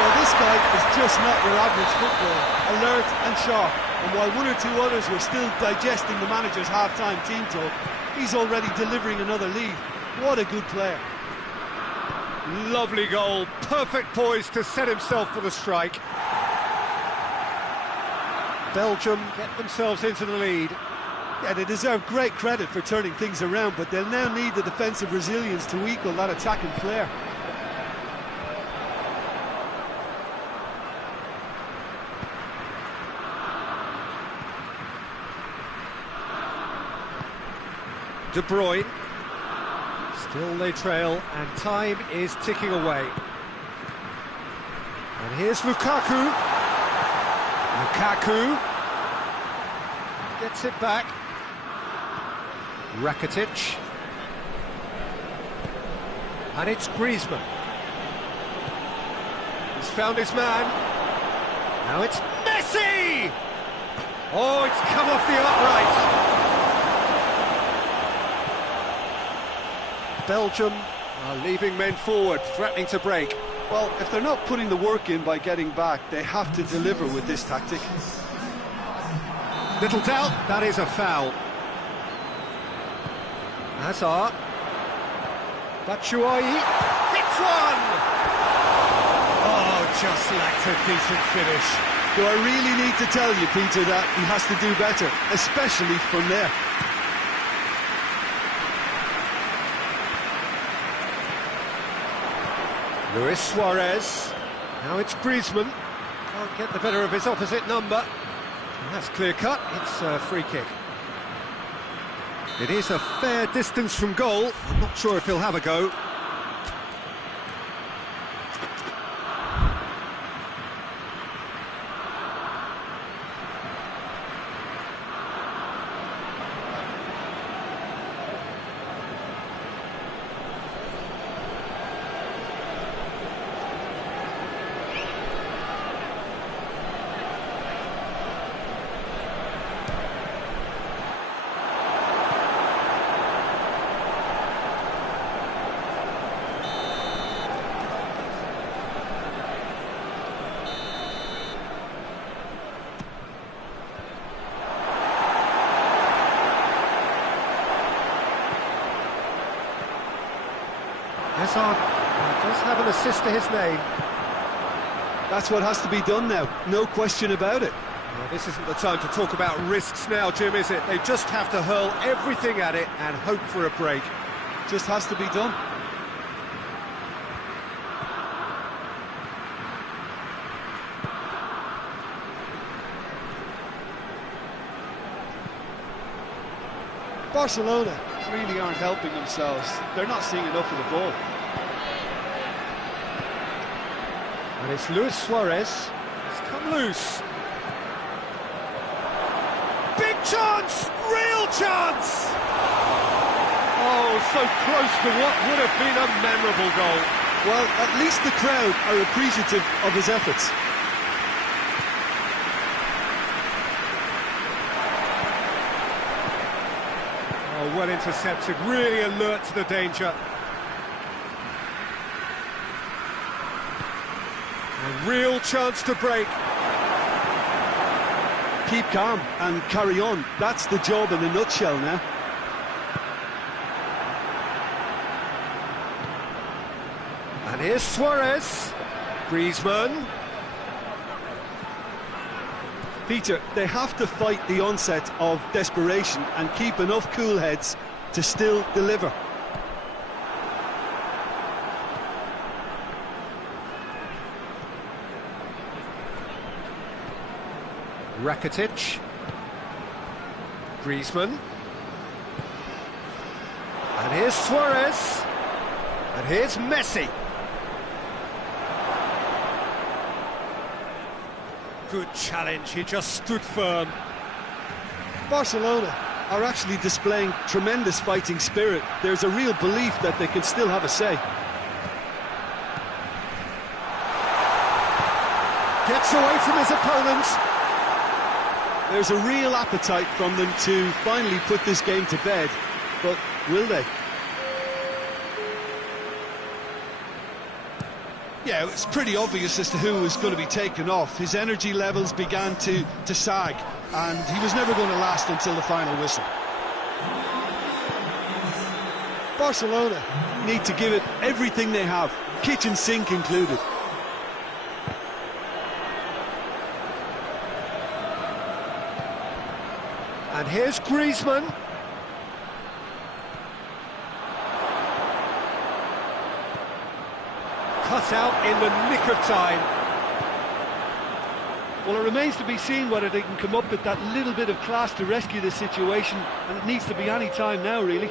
Well, this guy is just not your average footballer. Alert and sharp. And while one or two others were still digesting the manager's half-time team talk, he's already delivering another lead. What a good player. Lovely goal, perfect poise to set himself for the strike. Belgium get themselves into the lead. Yeah, they deserve great credit for turning things around, but they'll now need the defensive resilience to equal that attacking flair. De Bruyne. Still they trail, and time is ticking away. And here's Lukaku. Lukaku gets it back. Rakitic. And it's Griezmann. He's found his man. Now it's Messi! Oh, it's come off the upright. Belgium are leaving men forward, threatening to break. Well, if they're not putting the work in by getting back, they have to deliver with this tactic. Little doubt, that is a foul. Hazard. Batshuayi hits one! Oh, just lacked a decent finish. Do I really need to tell you, Peter, that he has to do better, especially from there? Luis Suarez. Now it's Griezmann. Can't get the better of his opposite number. And that's clear cut. It's a free kick. It is a fair distance from goal. I'm not sure if he'll have a go. Hazard does have an assist to his name. That's what has to be done now, no question about it. Well, this isn't the time to talk about risks now, Jim, is it? They just have to hurl everything at it and hope for a break. Just has to be done. Barcelona really aren't helping themselves. They're not seeing enough of the ball. And it's Luis Suarez. It's come loose. Big chance! Real chance! Oh, so close to what would have been a memorable goal. Well, at least the crowd are appreciative of his efforts. Oh, well intercepted, really alert to the danger. A real chance to break. Keep calm and carry on. That's the job in a nutshell now. And here's Suarez. Griezmann. Peter, they have to fight the onset of desperation and keep enough cool heads to still deliver. Rakitic. Griezmann. And here's Suarez. And here's Messi. Good challenge, he just stood firm. Barcelona are actually displaying tremendous fighting spirit. There's a real belief that they can still have a say. Gets away from his opponents. There's a real appetite from them to finally put this game to bed, but will they? Yeah, it's pretty obvious as to who was going to be taken off. His energy levels began to sag, and he was never going to last until the final whistle. Barcelona need to give it everything they have, kitchen sink included. And here's Griezmann. Cut out in the nick of time. Well, it remains to be seen whether they can come up with that little bit of class to rescue the situation, and it needs to be any time now, really.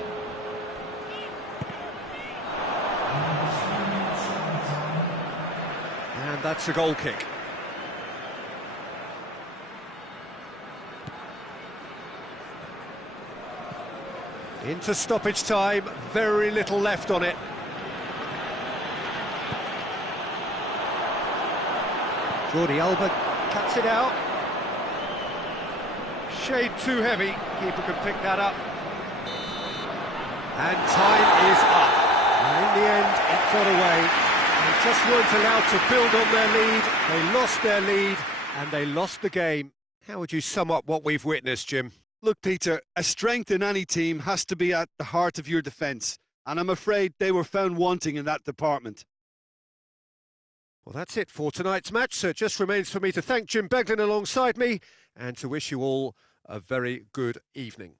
And that's a goal kick. Into stoppage time, very little left on it. Jordi Alba cuts it out. Shade too heavy, keeper can pick that up. And time is up. And in the end, it got away. They just weren't allowed to build on their lead. They lost their lead, and they lost the game. How would you sum up what we've witnessed, Jim? Look, Peter, a strength in any team has to be at the heart of your defence, and I'm afraid they were found wanting in that department. Well, that's it for tonight's match, so it just remains for me to thank Jim Beglin alongside me and to wish you all a very good evening.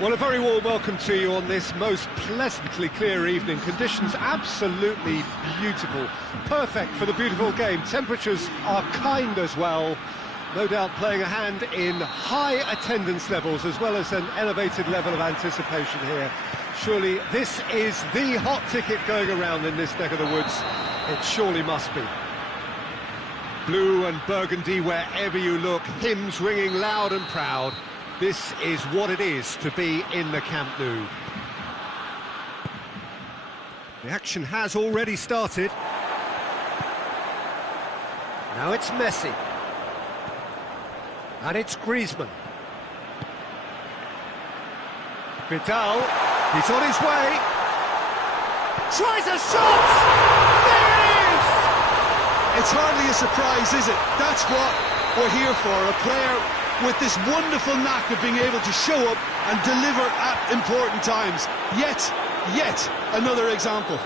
Well, a very warm welcome to you on this most pleasantly clear evening. Conditions absolutely beautiful, perfect for the beautiful game. Temperatures are kind as well, no doubt playing a hand in high attendance levels as well as an elevated level of anticipation here. Surely this is the hot ticket going around in this neck of the woods. It surely must be. Blue and burgundy wherever you look, hymns ringing loud and proud. This is what it is to be in the Camp Nou. The action has already started. Now it's Messi. And it's Griezmann. Vidal, he's on his way. Tries a shot! There it is! It's hardly a surprise, is it? That's what we're here for, a player with this wonderful knack of being able to show up and deliver at important times. Yet another example.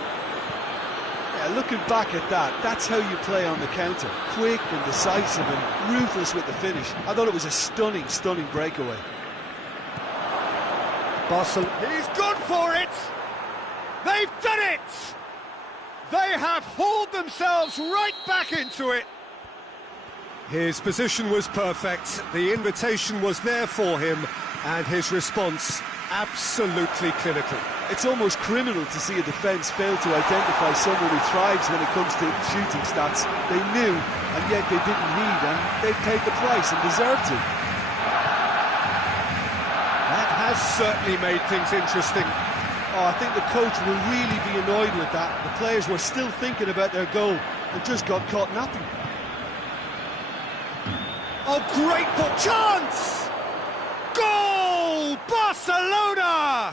Yeah, looking back at that, that's how you play on the counter. Quick and decisive and ruthless with the finish. I thought it was a stunning breakaway. Barcelona. He's gone for it! They've done it! They have hauled themselves right back into it. His position was perfect, the invitation was there for him, and his response absolutely clinical. It's almost criminal to see a defence fail to identify someone who thrives when it comes to shooting stats. They knew, and yet they didn't need, and they've paid the price and deserved to. That has certainly made things interesting. Oh, I think the coach will really be annoyed with that. The players were still thinking about their goal and just got caught napping. Oh, great ball! Chance! Goal! Barcelona!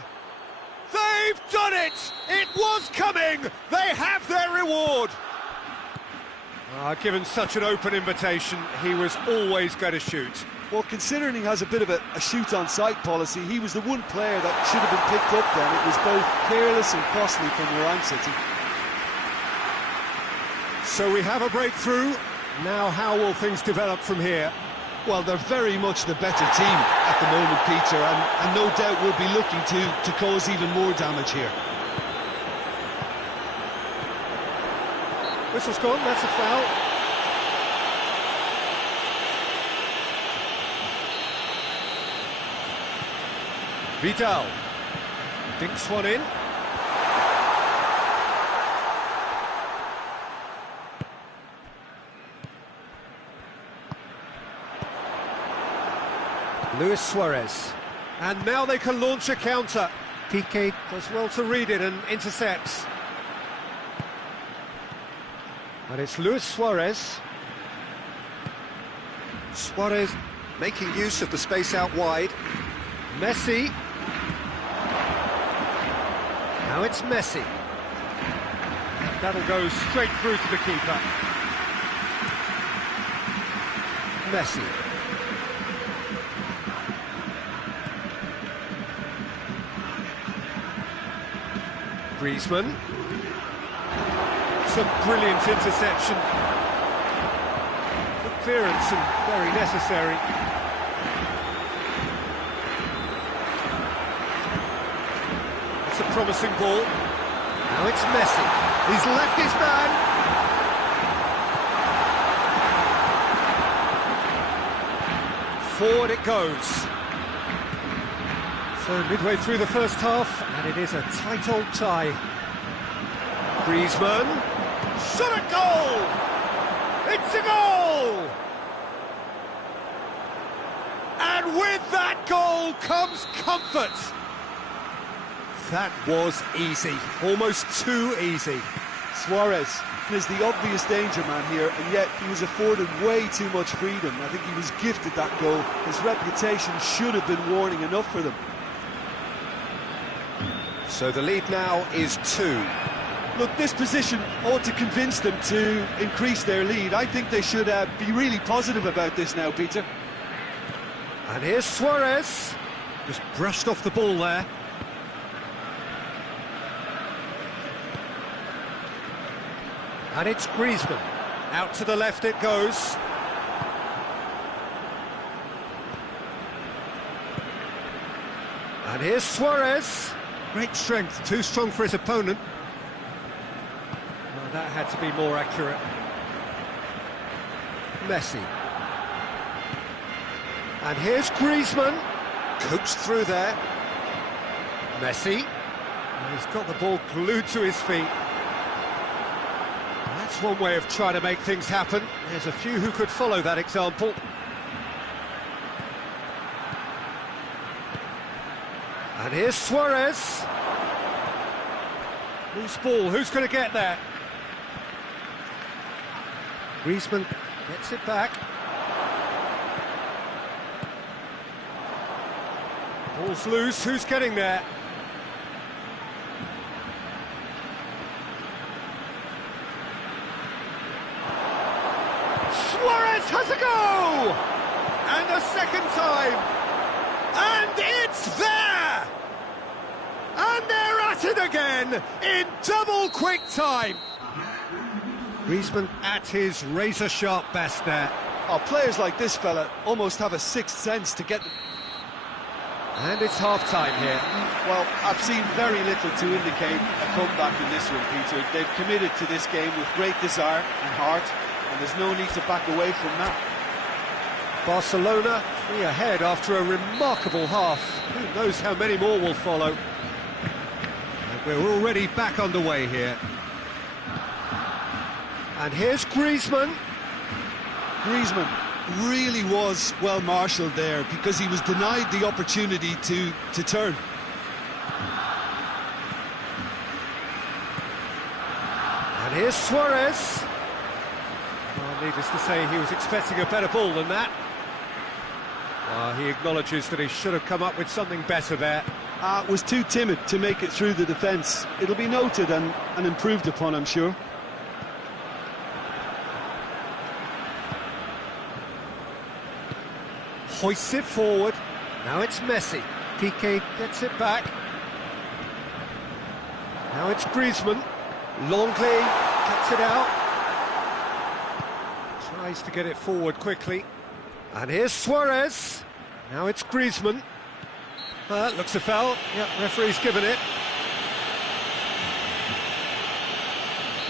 They've done it! It was coming! They have their reward! Given such an open invitation, he was always going to shoot. Well, considering he has a bit of a shoot-on-sight policy, he was the one player that should have been picked up then. It was both careless and costly from where I'm sitting. So we have a breakthrough. Now how will things develop from here? Well, they're very much the better team at the moment, Peter, and no doubt will be looking to cause even more damage here. Whistle's gone, that's a foul. Vidal dinks one in. Luis Suarez, and now they can launch a counter. Piqué does well to read it and intercepts. And it's Luis Suarez. Suarez making use of the space out wide. Messi. Now it's Messi. That'll go straight through to the keeper. Messi. Griezmann. Some brilliant interception. Good clearance and very necessary. It's a promising ball. Now it's Messi. He's left his man. Forward it goes. So midway through the first half, and it is a tight old tie. Griezmann, shot a goal! It's a goal! And with that goal comes comfort. That was easy, almost too easy. Suarez is the obvious danger man here, and yet he was afforded way too much freedom. I think he was gifted that goal. His reputation should have been warning enough for them. So the lead now is 2. Look, this position ought to convince them to increase their lead. I think they should be really positive about this now, Peter. And here's Suarez. Just brushed off the ball there. And it's Griezmann. Out to the left it goes. And here's Suarez. Great strength, too strong for his opponent. Well, that had to be more accurate. Messi. And here's Griezmann. Coached through there. Messi. He's got the ball glued to his feet. That's one way of trying to make things happen. There's a few who could follow that example. And here's Suarez. Loose ball, who's going to get there? Griezmann gets it back. Ball's loose, who's getting there? Suarez has a go! And a second time! And it's there! And they're at it again in double quick time. Griezmann at his razor-sharp best there. Oh, players like this fella almost have a sixth sense to get... And it's half-time here. Well, I've seen very little to indicate a comeback in this one, Peter. They've committed to this game with great desire and heart, and there's no need to back away from that. Barcelona 3 ahead after a remarkable half. Who knows how many more will follow. And we're already back underway here. And here's Griezmann. Griezmann really was well marshalled there because he was denied the opportunity to turn. And here's Suarez. Well, needless to say, he was expecting a better ball than that. He acknowledges that he should have come up with something better there. Was too timid to make it through the defence. It'll be noted and improved upon, I'm sure. Hoists it forward. Now it's Messi. Piqué gets it back. Now it's Griezmann. Longley gets it out. Tries to get it forward quickly. And here's Suarez. Now it's Griezmann. Looks a foul. Yep, referee's given it.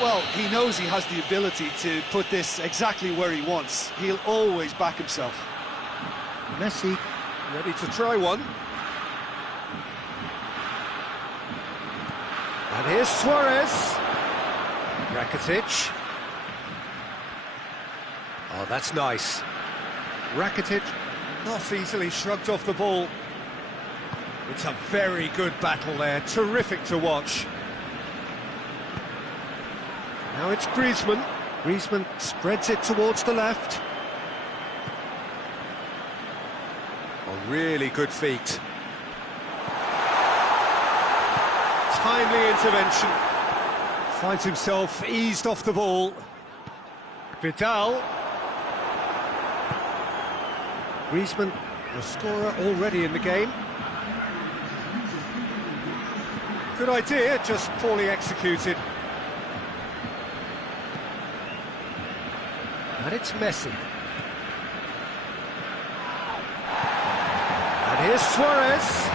Well, he knows he has the ability to put this exactly where he wants. He'll always back himself. Messi ready to try one. And here's Suarez. Rakitic. Oh, that's nice. Rakitic not easily shrugged off the ball. It's a very good battle there, terrific to watch. Now it's Griezmann. Griezmann spreads it towards the left. A really good feat. Timely intervention. Finds himself eased off the ball. Vidal. Griezmann, the scorer already in the game. Good idea, just poorly executed. And it's Messi. And here's Suarez.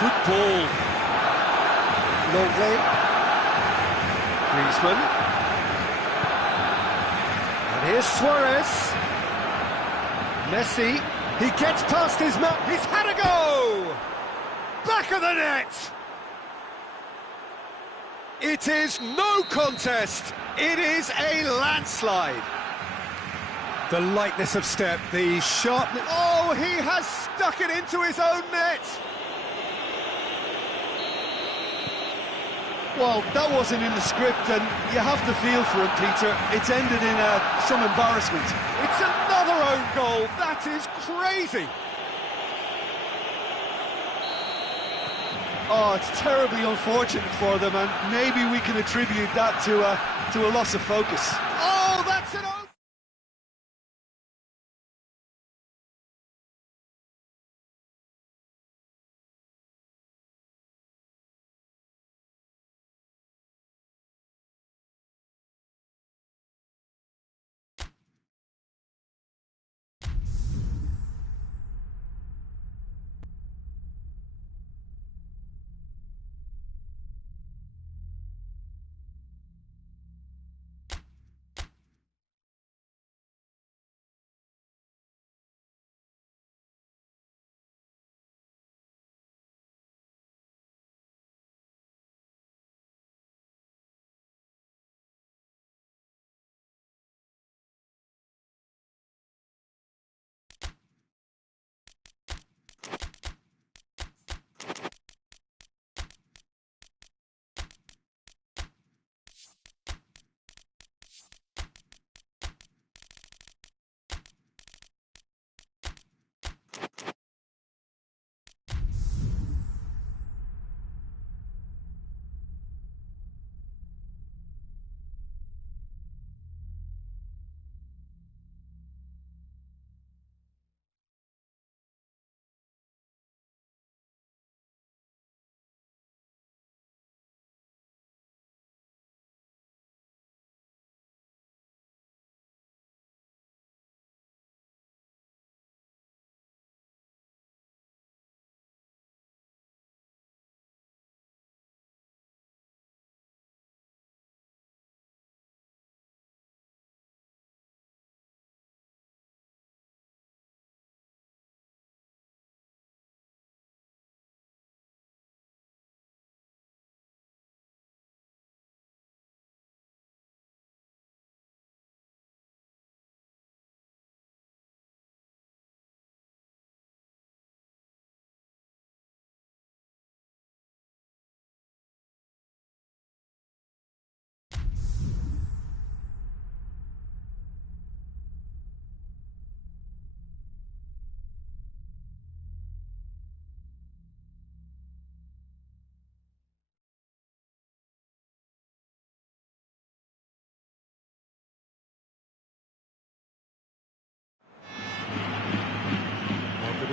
Good ball. Longley. Griezmann. And here's Suarez. Messi. He gets past his man. He's had a go! Back of the net! It is no contest. It is a landslide. The lightness of step, the sharpness... Oh, he has stuck it into his own net! Well, that wasn't in the script, and you have to feel for him, Peter. It's ended in some embarrassment. It's another own goal. That is crazy. Oh, it's terribly unfortunate for them, and maybe we can attribute that to a loss of focus. Oh, that's an...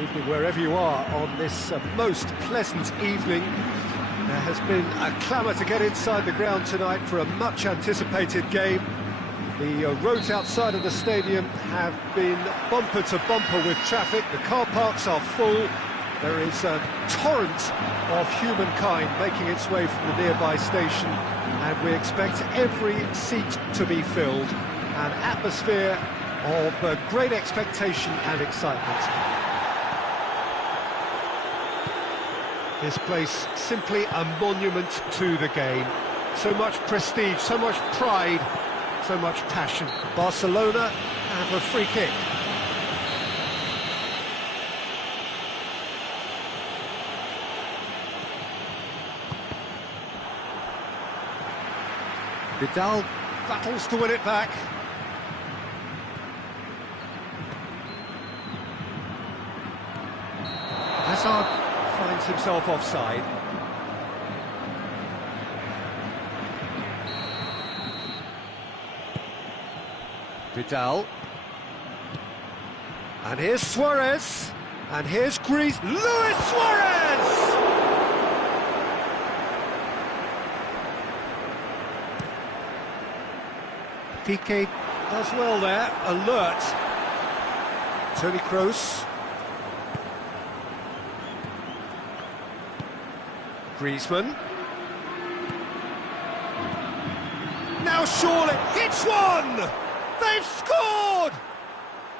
Evening wherever you are on this most pleasant evening. There has been a clamour to get inside the ground tonight for a much anticipated game. The roads outside of the stadium have been bumper to bumper with traffic. The car parks are full. There is a torrent of humankind making its way from the nearby station, and we expect every seat to be filled. An atmosphere of great expectation and excitement. This place simply a monument to the game. So much prestige, so much pride, so much passion. Barcelona have a free kick. Vidal battles to win it back. Hazard finds himself offside. Vidal. And here's Suarez. And here's Greece. Luis Suarez! Piqué does well there, alert. Toni Kroos. Griezmann. Now surely, it's one! They've scored!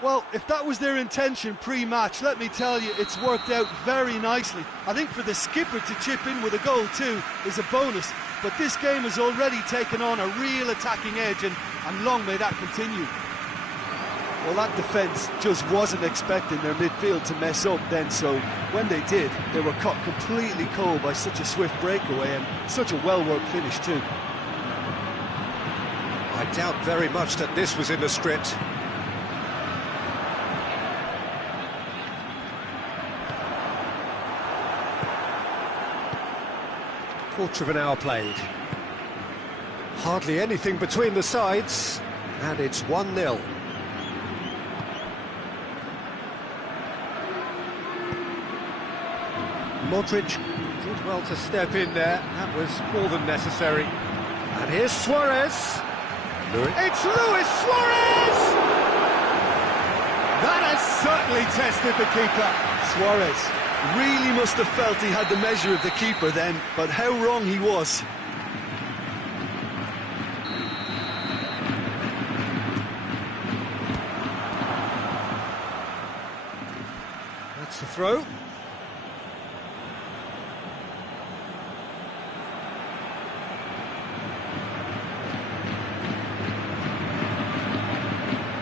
Well, if that was their intention pre-match, let me tell you, it's worked out very nicely. I think for the skipper to chip in with a goal too is a bonus, but this game has already taken on a real attacking edge, and long may that continue. Well, that defence just wasn't expecting their midfield to mess up then, so when they did, they were caught completely cold by such a swift breakaway and such a well-worked finish too. I doubt very much that this was in the script. Quarter of an hour played. Hardly anything between the sides, and it's 1-0. Modric did well to step in there. That was more than necessary. And here's Suarez. It's Luis Suarez! That has certainly tested the keeper. Suarez really must have felt he had the measure of the keeper then, but how wrong he was. That's the throw.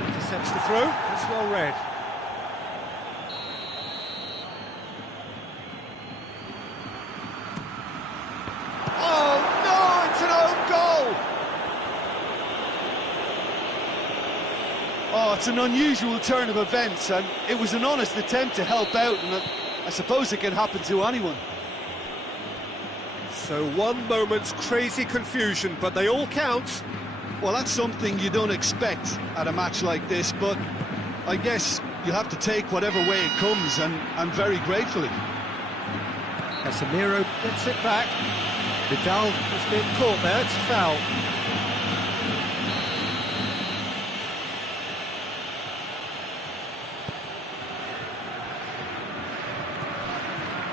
Intercepts the throw. That's well read. Oh, it's an unusual turn of events, and it was an honest attempt to help out, and I suppose it can happen to anyone. So one moment's crazy confusion, but they all count. Well, that's something you don't expect at a match like this, but I guess you have to take whatever way it comes, and very gratefully. Casemiro gets it back. Vidal has been caught there, it's a foul.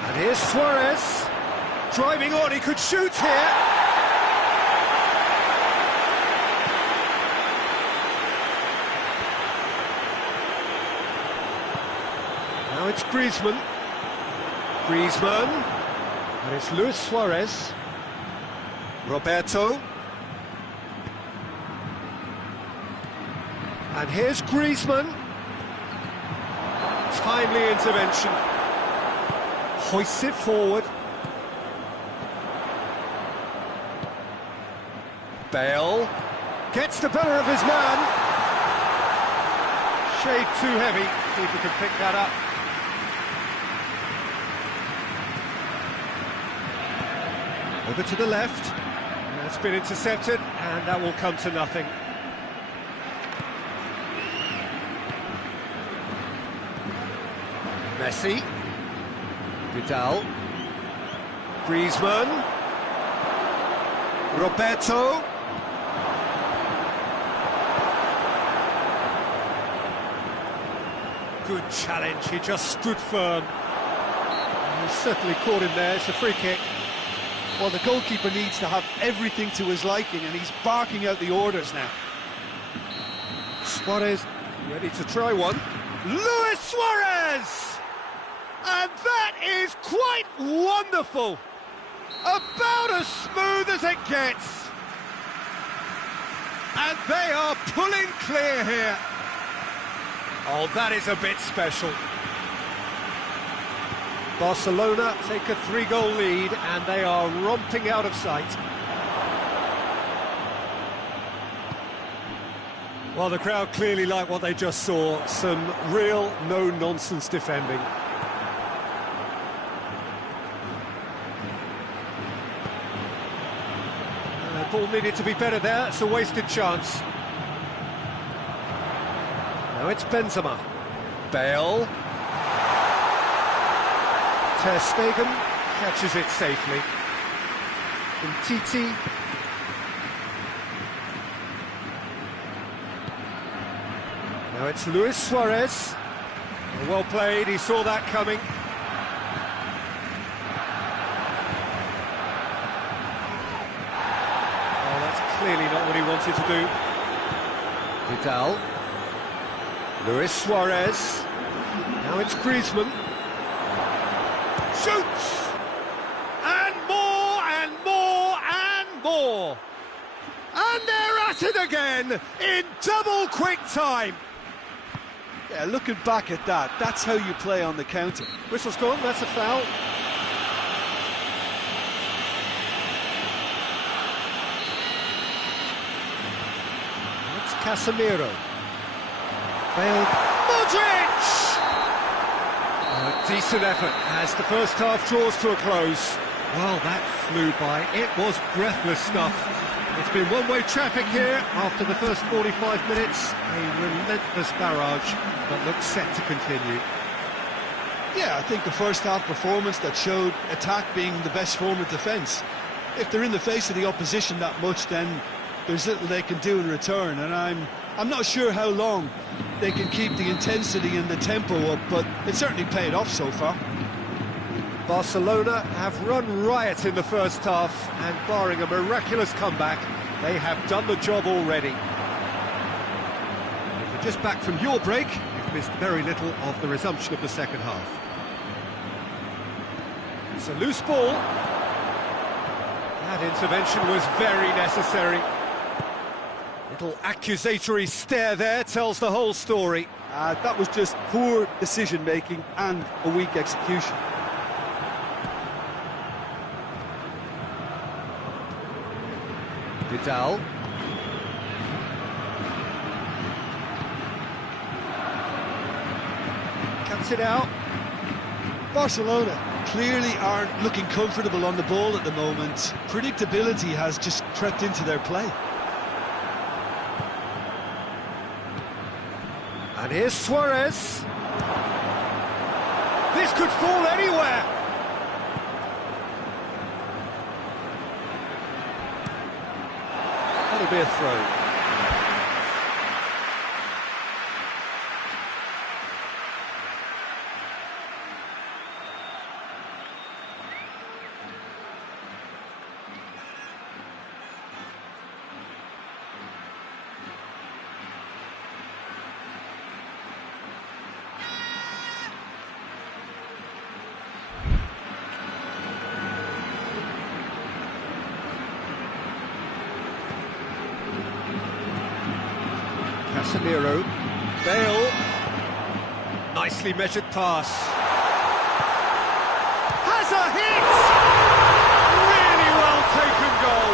And here's Suarez, driving on, he could shoot here. Now it's Griezmann. And it's Luis Suarez. Roberto. And here's Griezmann. Timely intervention. Hoists it forward. Bale gets the better of his man. Shade too heavy. Keeper can pick that up. Over to the left. That's been intercepted, and that will come to nothing. Messi. Vidal. Griezmann. Roberto. Good challenge, he just stood firm. He certainly caught him there, it's a free kick. Well, the goalkeeper needs to have everything to his liking, and he's barking out the orders now. Suarez ready to try one. Luis Suarez! And that is quite wonderful. About as smooth as it gets. And they are pulling clear here. Oh, that is a bit special. Barcelona take a 3-goal lead and they are romping out of sight. Well, the crowd clearly like what they just saw. Some real no-nonsense defending. Ball needed to be better there, it's a wasted chance. Now it's Benzema. Bale. Ter Stegen catches it safely. Titi. Now it's Luis Suarez. Well played, he saw that coming. Oh, that's clearly not what he wanted to do. Vidal. Luis Suarez. Now it's Griezmann. Shoots! And more, and more, and more! And they're at it again, in double quick time! Yeah, looking back at that, that's how you play on the counter. Whistle's gone, that's a foul. It's Casemiro. Bale. Modric! A decent effort as the first half draws to a close. Well, that flew by. It was breathless stuff. It's been one-way traffic here after the first 45 minutes. A relentless barrage that looks set to continue. Yeah, I think the first half performance that showed attack being the best form of defence. If they're in the face of the opposition that much, then there's little they can do in return, and I'm not sure how long they can keep the intensity and the tempo up, but it certainly paid off so far. Barcelona have run riot in the first half, and barring a miraculous comeback, they have done the job already. If you're just back from your break, you've missed very little of the resumption of the second half. It's a loose ball. That intervention was very necessary. Little accusatory stare there tells the whole story. That was just poor decision-making and a weak execution. Vidal. Cuts it out. Barcelona clearly aren't looking comfortable on the ball at the moment. Predictability has just crept into their play. And here's Suarez. This could fall anywhere. That'll be a throw. Casemiro. Bale. Nicely measured pass. Has a hit! Really well taken goal.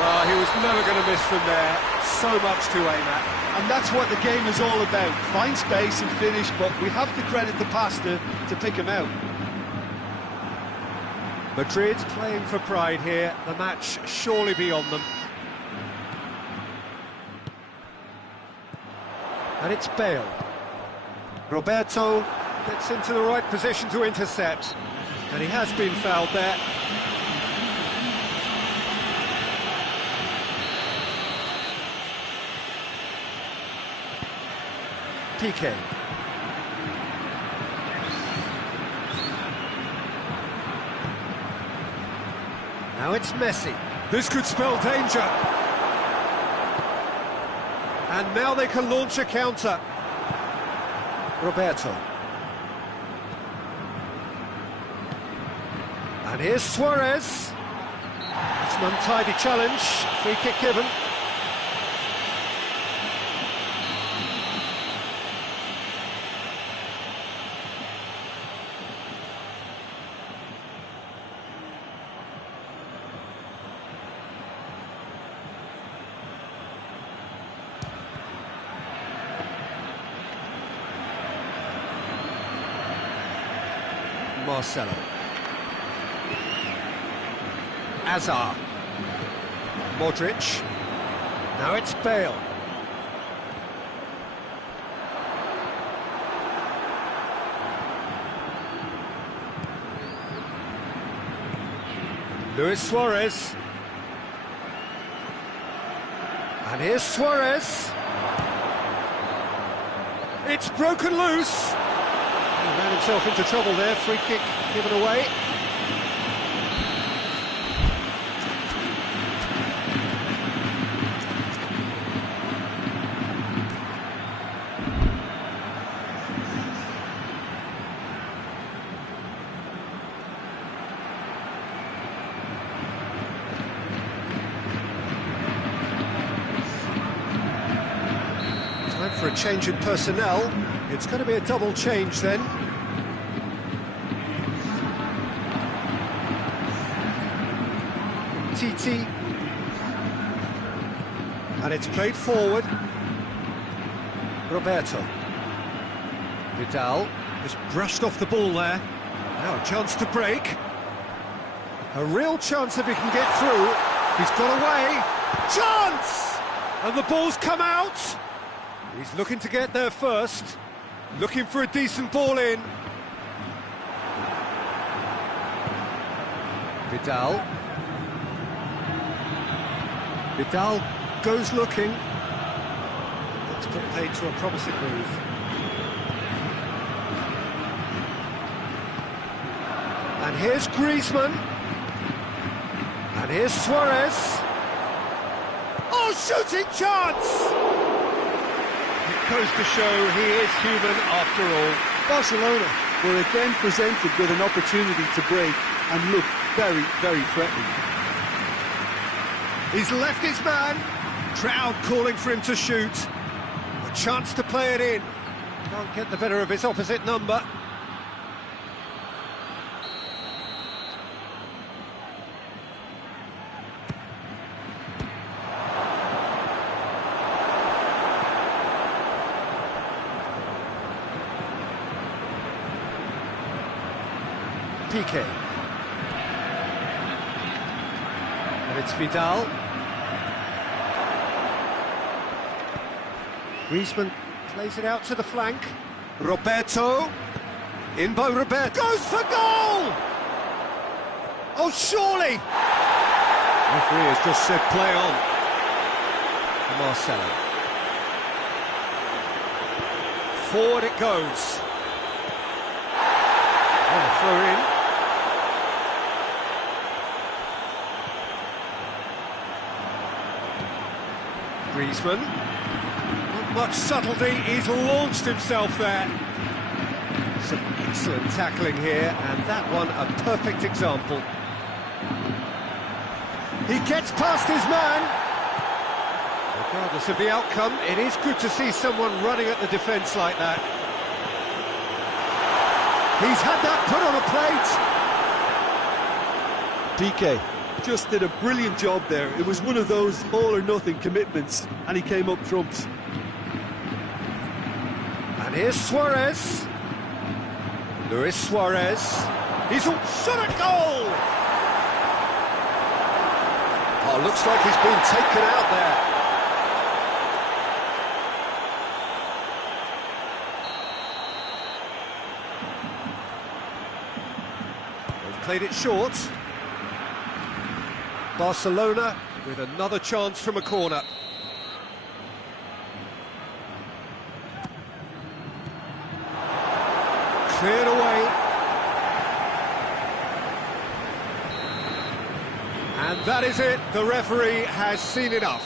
Well, he was never going to miss from there. So much to aim at. And that's what the game is all about. Find space and finish, but we have to credit the passer to pick him out. Madrid playing for pride here. The match surely beyond them. And it's Bale. Roberto. Gets into the right position to intercept. And he has been fouled there. PK. Now it's Messi. This could spell danger. And now they can launch a counter. Roberto. And here's Suarez. It's an untidy challenge. Free kick given. Marcelo. Azar. Modric. Now it's Bale. Luis Suarez. And here's Suarez. It's broken loose. He ran himself into trouble there. Free kick given away. Time for a change in personnel. It's going to be a double change then. TT. And it's played forward. Roberto. Vidal has brushed off the ball there. Now a chance to break. A real chance if he can get through. He's got away. Chance! And the ball's come out. He's looking to get there first. Looking for a decent ball in. Vidal. Vidal goes looking. That's put paid to a promising move. And here's Griezmann. And here's Suarez. Oh, shooting chance! It goes to show he is human after all. Barcelona were again presented with an opportunity to break and look very, very threatening. He's left his man. Crowd calling for him to shoot. A chance to play it in. Can't get the better of his opposite number. PK. And it's Vidal. Griezmann plays it out to the flank. Roberto. In by Roberto. Goes for goal! Oh, surely! Referee has just said play on. Marcelo. Forward it goes. Oh, throw in. Griezmann. Not much subtlety, he's launched himself there. Some excellent tackling here, and that one a perfect example. He gets past his man. Regardless of the outcome, it is good to see someone running at the defence like that. He's had that put on a plate. PK just did a brilliant job there. It was one of those all-or-nothing commitments, and he came up trumps. And here's Suarez. Luis Suarez. He's all shot at goal! Oh, looks like he's been taken out there. played it short. Barcelona with another chance from a corner. Cleared away. And that is it. The referee has seen enough.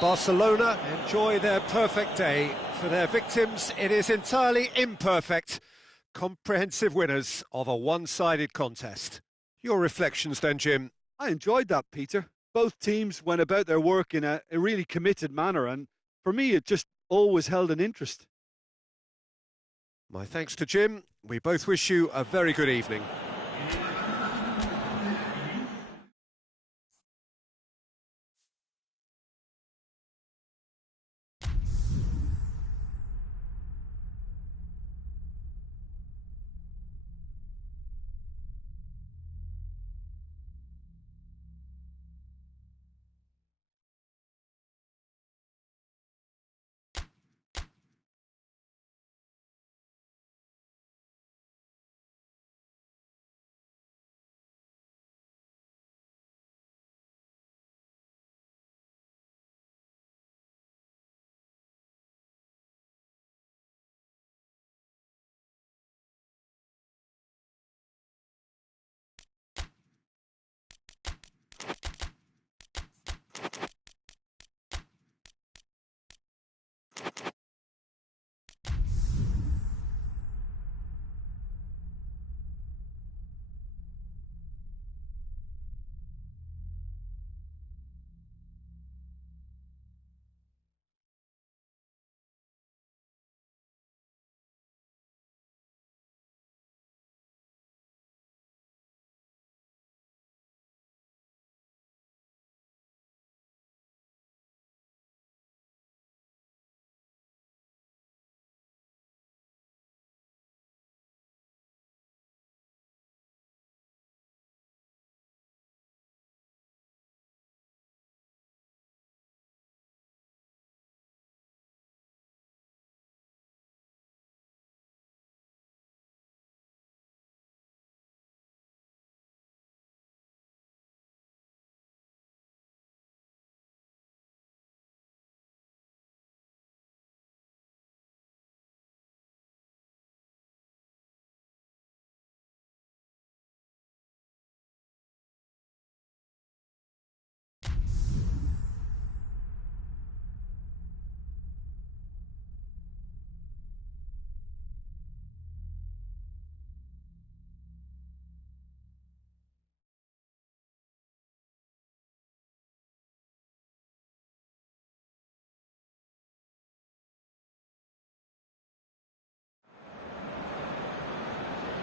Barcelona enjoy their perfect day. For their victims, it is entirely imperfect. Comprehensive winners of a one-sided contest. Your reflections then, Jim? I enjoyed that, Peter. Both teams went about their work in a really committed manner, and for me it just always held an interest. My thanks to Jim. We both wish you a very good evening.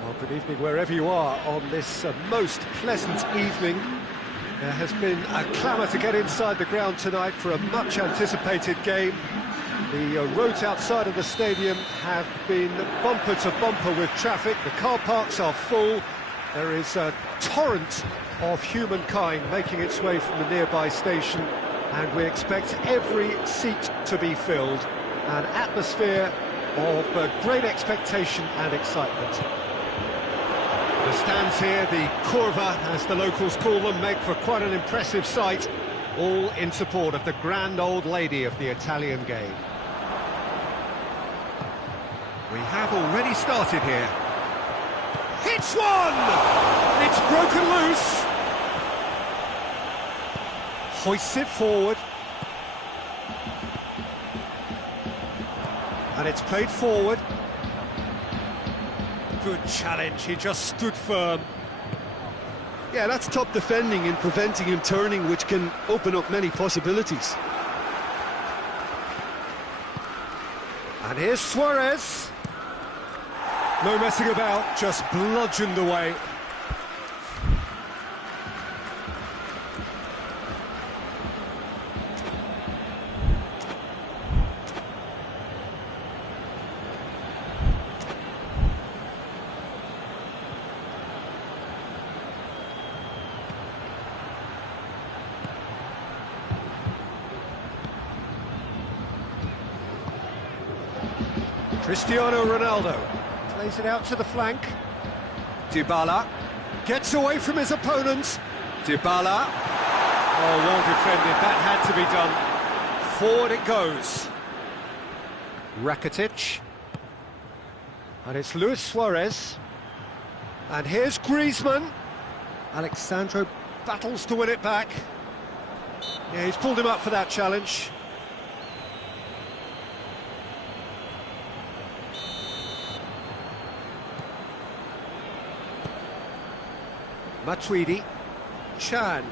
Well, good evening wherever you are on this most pleasant evening. There has been a clamour to get inside the ground tonight for a much anticipated game. The roads outside of the stadium have been bumper to bumper with traffic. The car parks are full. There is a torrent of humankind making its way from the nearby station, and we expect every seat to be filled. An atmosphere of great expectation and excitement. The stands here, the curva, as the locals call them, make for quite an impressive sight, all in support of the grand old lady of the Italian game. We have already started here. Hits one! It's broken loose. Hoists it forward. And it's played forward. Good challenge, he just stood firm. Yeah, that's top defending and preventing him turning, which can open up many possibilities. And here's Suarez. No messing about, just bludgeoned away. Cristiano Ronaldo plays it out to the flank. Dybala. Gets away from his opponent. Dybala. Oh, well defended. That had to be done. Forward it goes. Rakitic. And it's Luis Suarez. And here's Griezmann. Alexandro battles to win it back. Yeah, he's pulled him up for that challenge. Matuidi. Chan.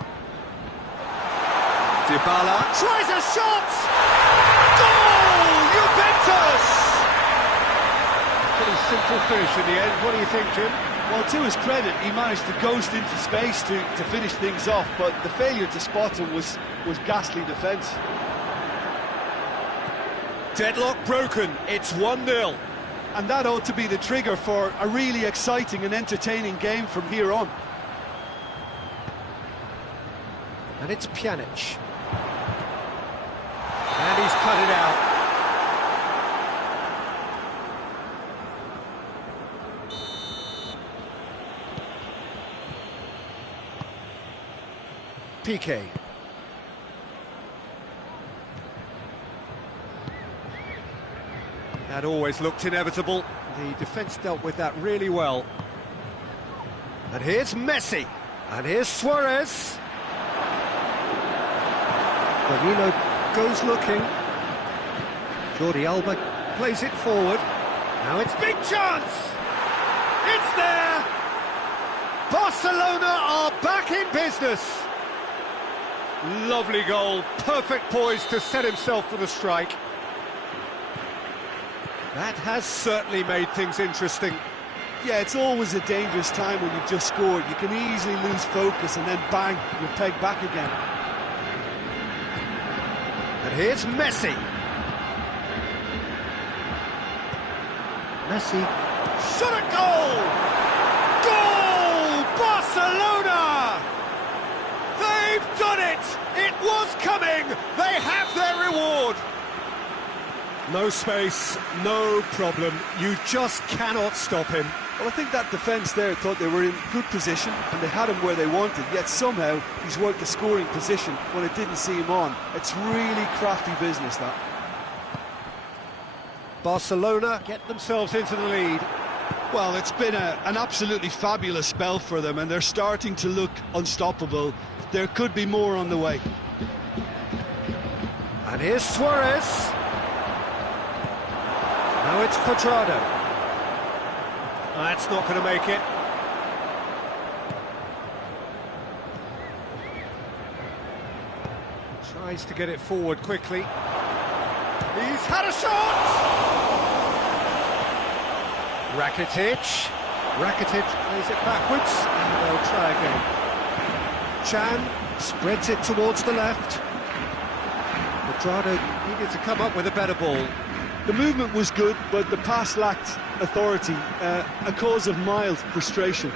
Dybala tries a shot! Goal! Juventus! Pretty simple finish in the end. What do you think, Jim? Well, to his credit, he managed to ghost into space to finish things off, but the failure to spot him was ghastly defence. Deadlock broken. It's 1-0. And that ought to be the trigger for a really exciting and entertaining game from here on. And it's Pjanic. And he's cut it out. Piqué. That always looked inevitable. The defence dealt with that really well. And here's Messi. And here's Suarez. Firmino goes looking. Jordi Alba plays it forward. Now it's big chance! It's there! Barcelona are back in business! Lovely goal, perfect poise to set himself for the strike. That has certainly made things interesting. Yeah, it's always a dangerous time when you've just scored. You can easily lose focus and then bang, you're pegged back again. And here's Messi. Messi. Shot at goal! Goal! Barcelona! They've done it! It was coming! They have their reward! No space, no problem. You just cannot stop him. Well, I think that defence there thought they were in good position and they had him where they wanted, yet somehow he's worked the scoring position when it didn't see him on. It's really crafty business, that. Barcelona get themselves into the lead. Well, it's been an absolutely fabulous spell for them and they're starting to look unstoppable. There could be more on the way. And here's Suarez. Now it's Cuadrado. That's not going to make it. Tries to get it forward quickly. He's had a shot! Rakitic. Rakitic plays it backwards, and they'll try again. Chan spreads it towards the left. Cuadrado needed to come up with a better ball. The movement was good, but the pass lacked authority, a cause of mild frustration.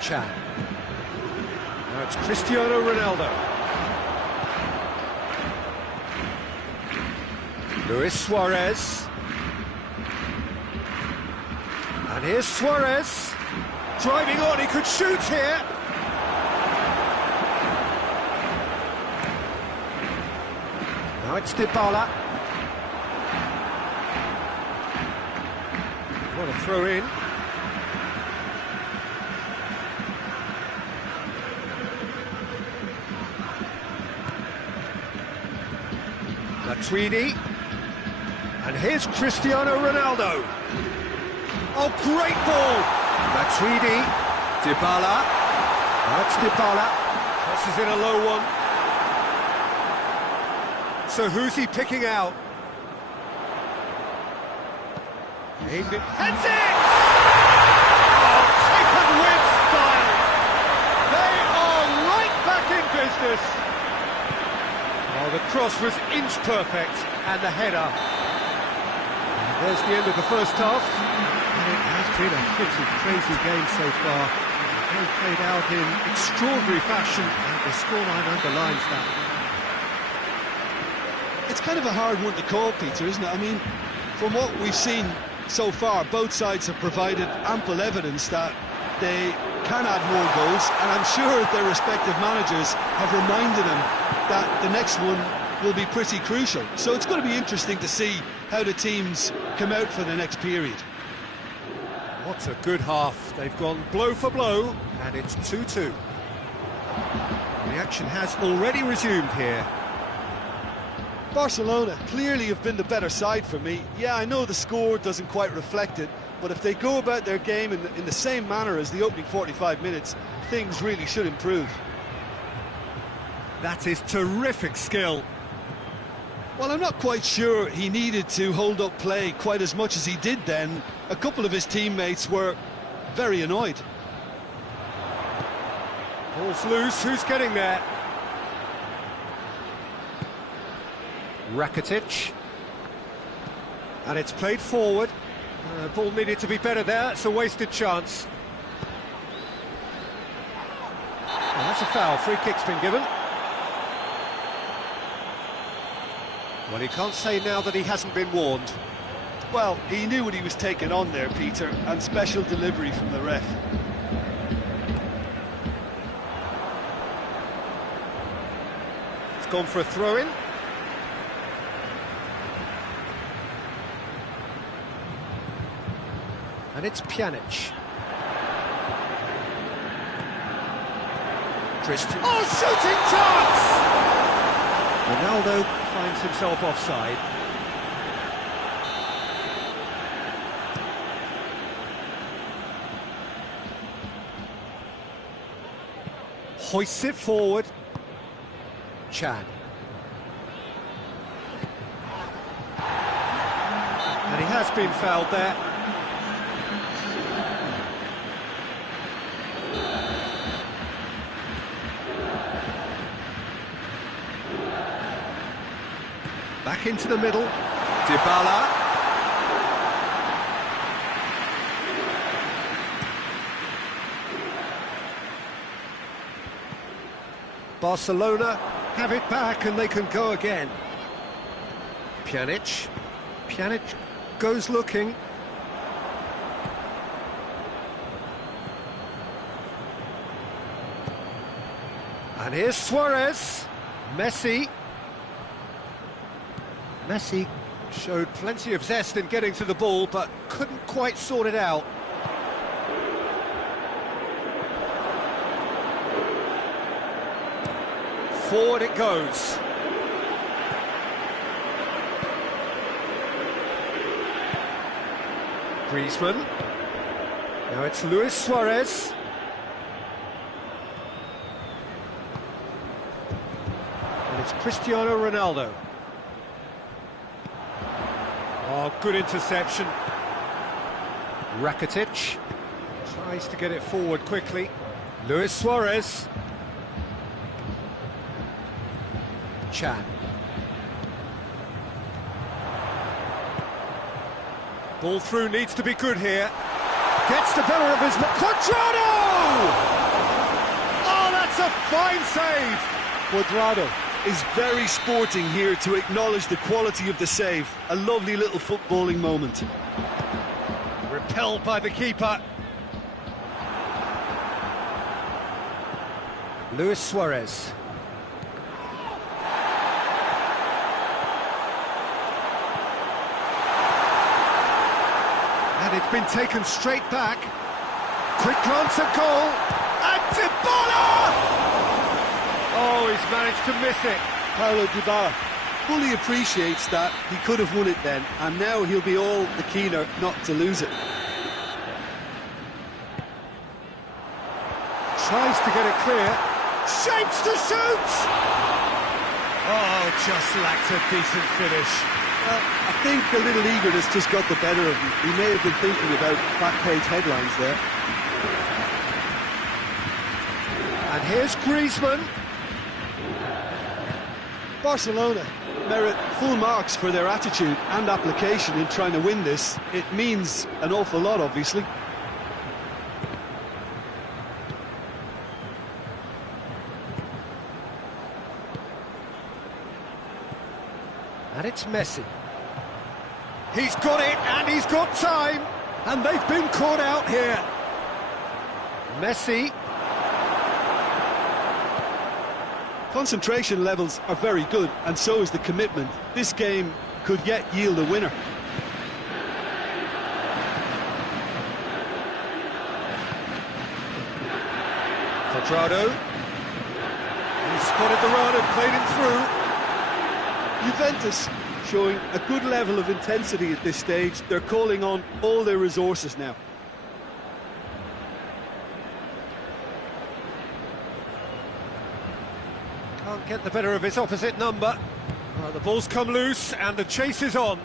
Chan. Now it's Cristiano Ronaldo. Luis Suarez. And here's Suarez. Driving on, he could shoot here. Now it's Dybala. What a throw in. Matuidi. And here's Cristiano Ronaldo. Oh, great ball! Matuidi. Dybala. That's Dybala. Crosses in a low one. So who's he picking out? Aimed it. Heads it! Oh, taken with style! They are right back in business! Oh, the cross was inch perfect, and the header. And there's the end of the first half. And it has been a pretty crazy game so far. They played out in extraordinary fashion, and the scoreline underlines that. It's kind of a hard one to call, Peter, isn't it? I mean, from what we've seen so far, both sides have provided ample evidence that they can add more goals, and I'm sure their respective managers have reminded them that the next one will be pretty crucial. So it's going to be interesting to see how the teams come out for the next period. What a good half. They've gone blow for blow, and it's 2-2. The action has already resumed here. Barcelona clearly have been the better side for me. Yeah, I know the score doesn't quite reflect it, but if they go about their game in the same manner as the opening 45 minutes, things really should improve. That is terrific skill. Well, I'm not quite sure he needed to hold up play quite as much as he did then. A couple of his teammates were very annoyed. Ball's loose, who's getting there? Rakitic. And it's played forward. Ball needed to be better there, it's a wasted chance. Oh, that's a foul, free kick's been given. Well, he can't say now that he hasn't been warned. Well, he knew what he was taking on there, Peter, and special delivery from the ref. It's gone for a throw-in. And it's Pjanic. Christian. Oh, shooting chance! Ronaldo finds himself offside. Hoists it forward. Chan. And he has been fouled there. Back into the middle, Dybala. Barcelona have it back and they can go again. Pjanic. Pjanic goes looking. And here's Suarez. Messi. Messi showed plenty of zest in getting to the ball, but couldn't quite sort it out. Forward it goes. Griezmann. Now it's Luis Suarez. And it's Cristiano Ronaldo. Oh, good interception. Rakitic tries to get it forward quickly. Luis Suarez. Chan. Ball through needs to be good here. Gets the better of his... Cuadrado! Oh, that's a fine save! Cuadrado is very sporting here to acknowledge the quality of the save. A lovely little footballing moment. Repelled by the keeper. Luis Suarez. And it's been taken straight back. Quick glance at goal. And Dybala! Oh, he's managed to miss it. Paulo Dybala fully appreciates that he could have won it then, and now he'll be all the keener not to lose it. Tries to get it clear. Shapes to shoot! Oh, just lacked a decent finish. Well, I think a little eagerness just got the better of him. He may have been thinking about back-page headlines there. And here's Griezmann. Barcelona merit full marks for their attitude and application in trying to win this. It means an awful lot, obviously. And it's Messi. He's got it, and he's got time, and they've been caught out here. Messi. Concentration levels are very good, and so is the commitment. This game could yet yield a winner. Quadrado. He's spotted the run and played him through. Juventus showing a good level of intensity at this stage. They're calling on all their resources now. Can't get the better of his opposite number. The ball's come loose and the chase is on.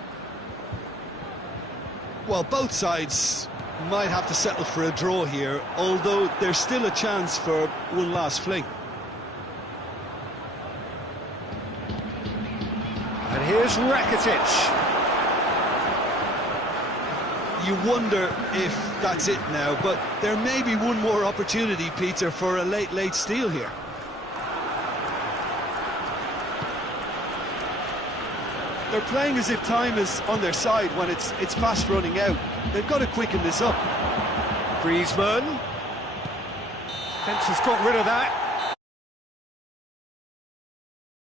Well, both sides might have to settle for a draw here, although there's still a chance for one last fling. And here's Rakitic. You wonder if that's it now, but there may be one more opportunity, Peter, for a late steal here. They're playing as if time is on their side when it's fast running out. They've got to quicken this up. Griezmann. Defence has got rid of that.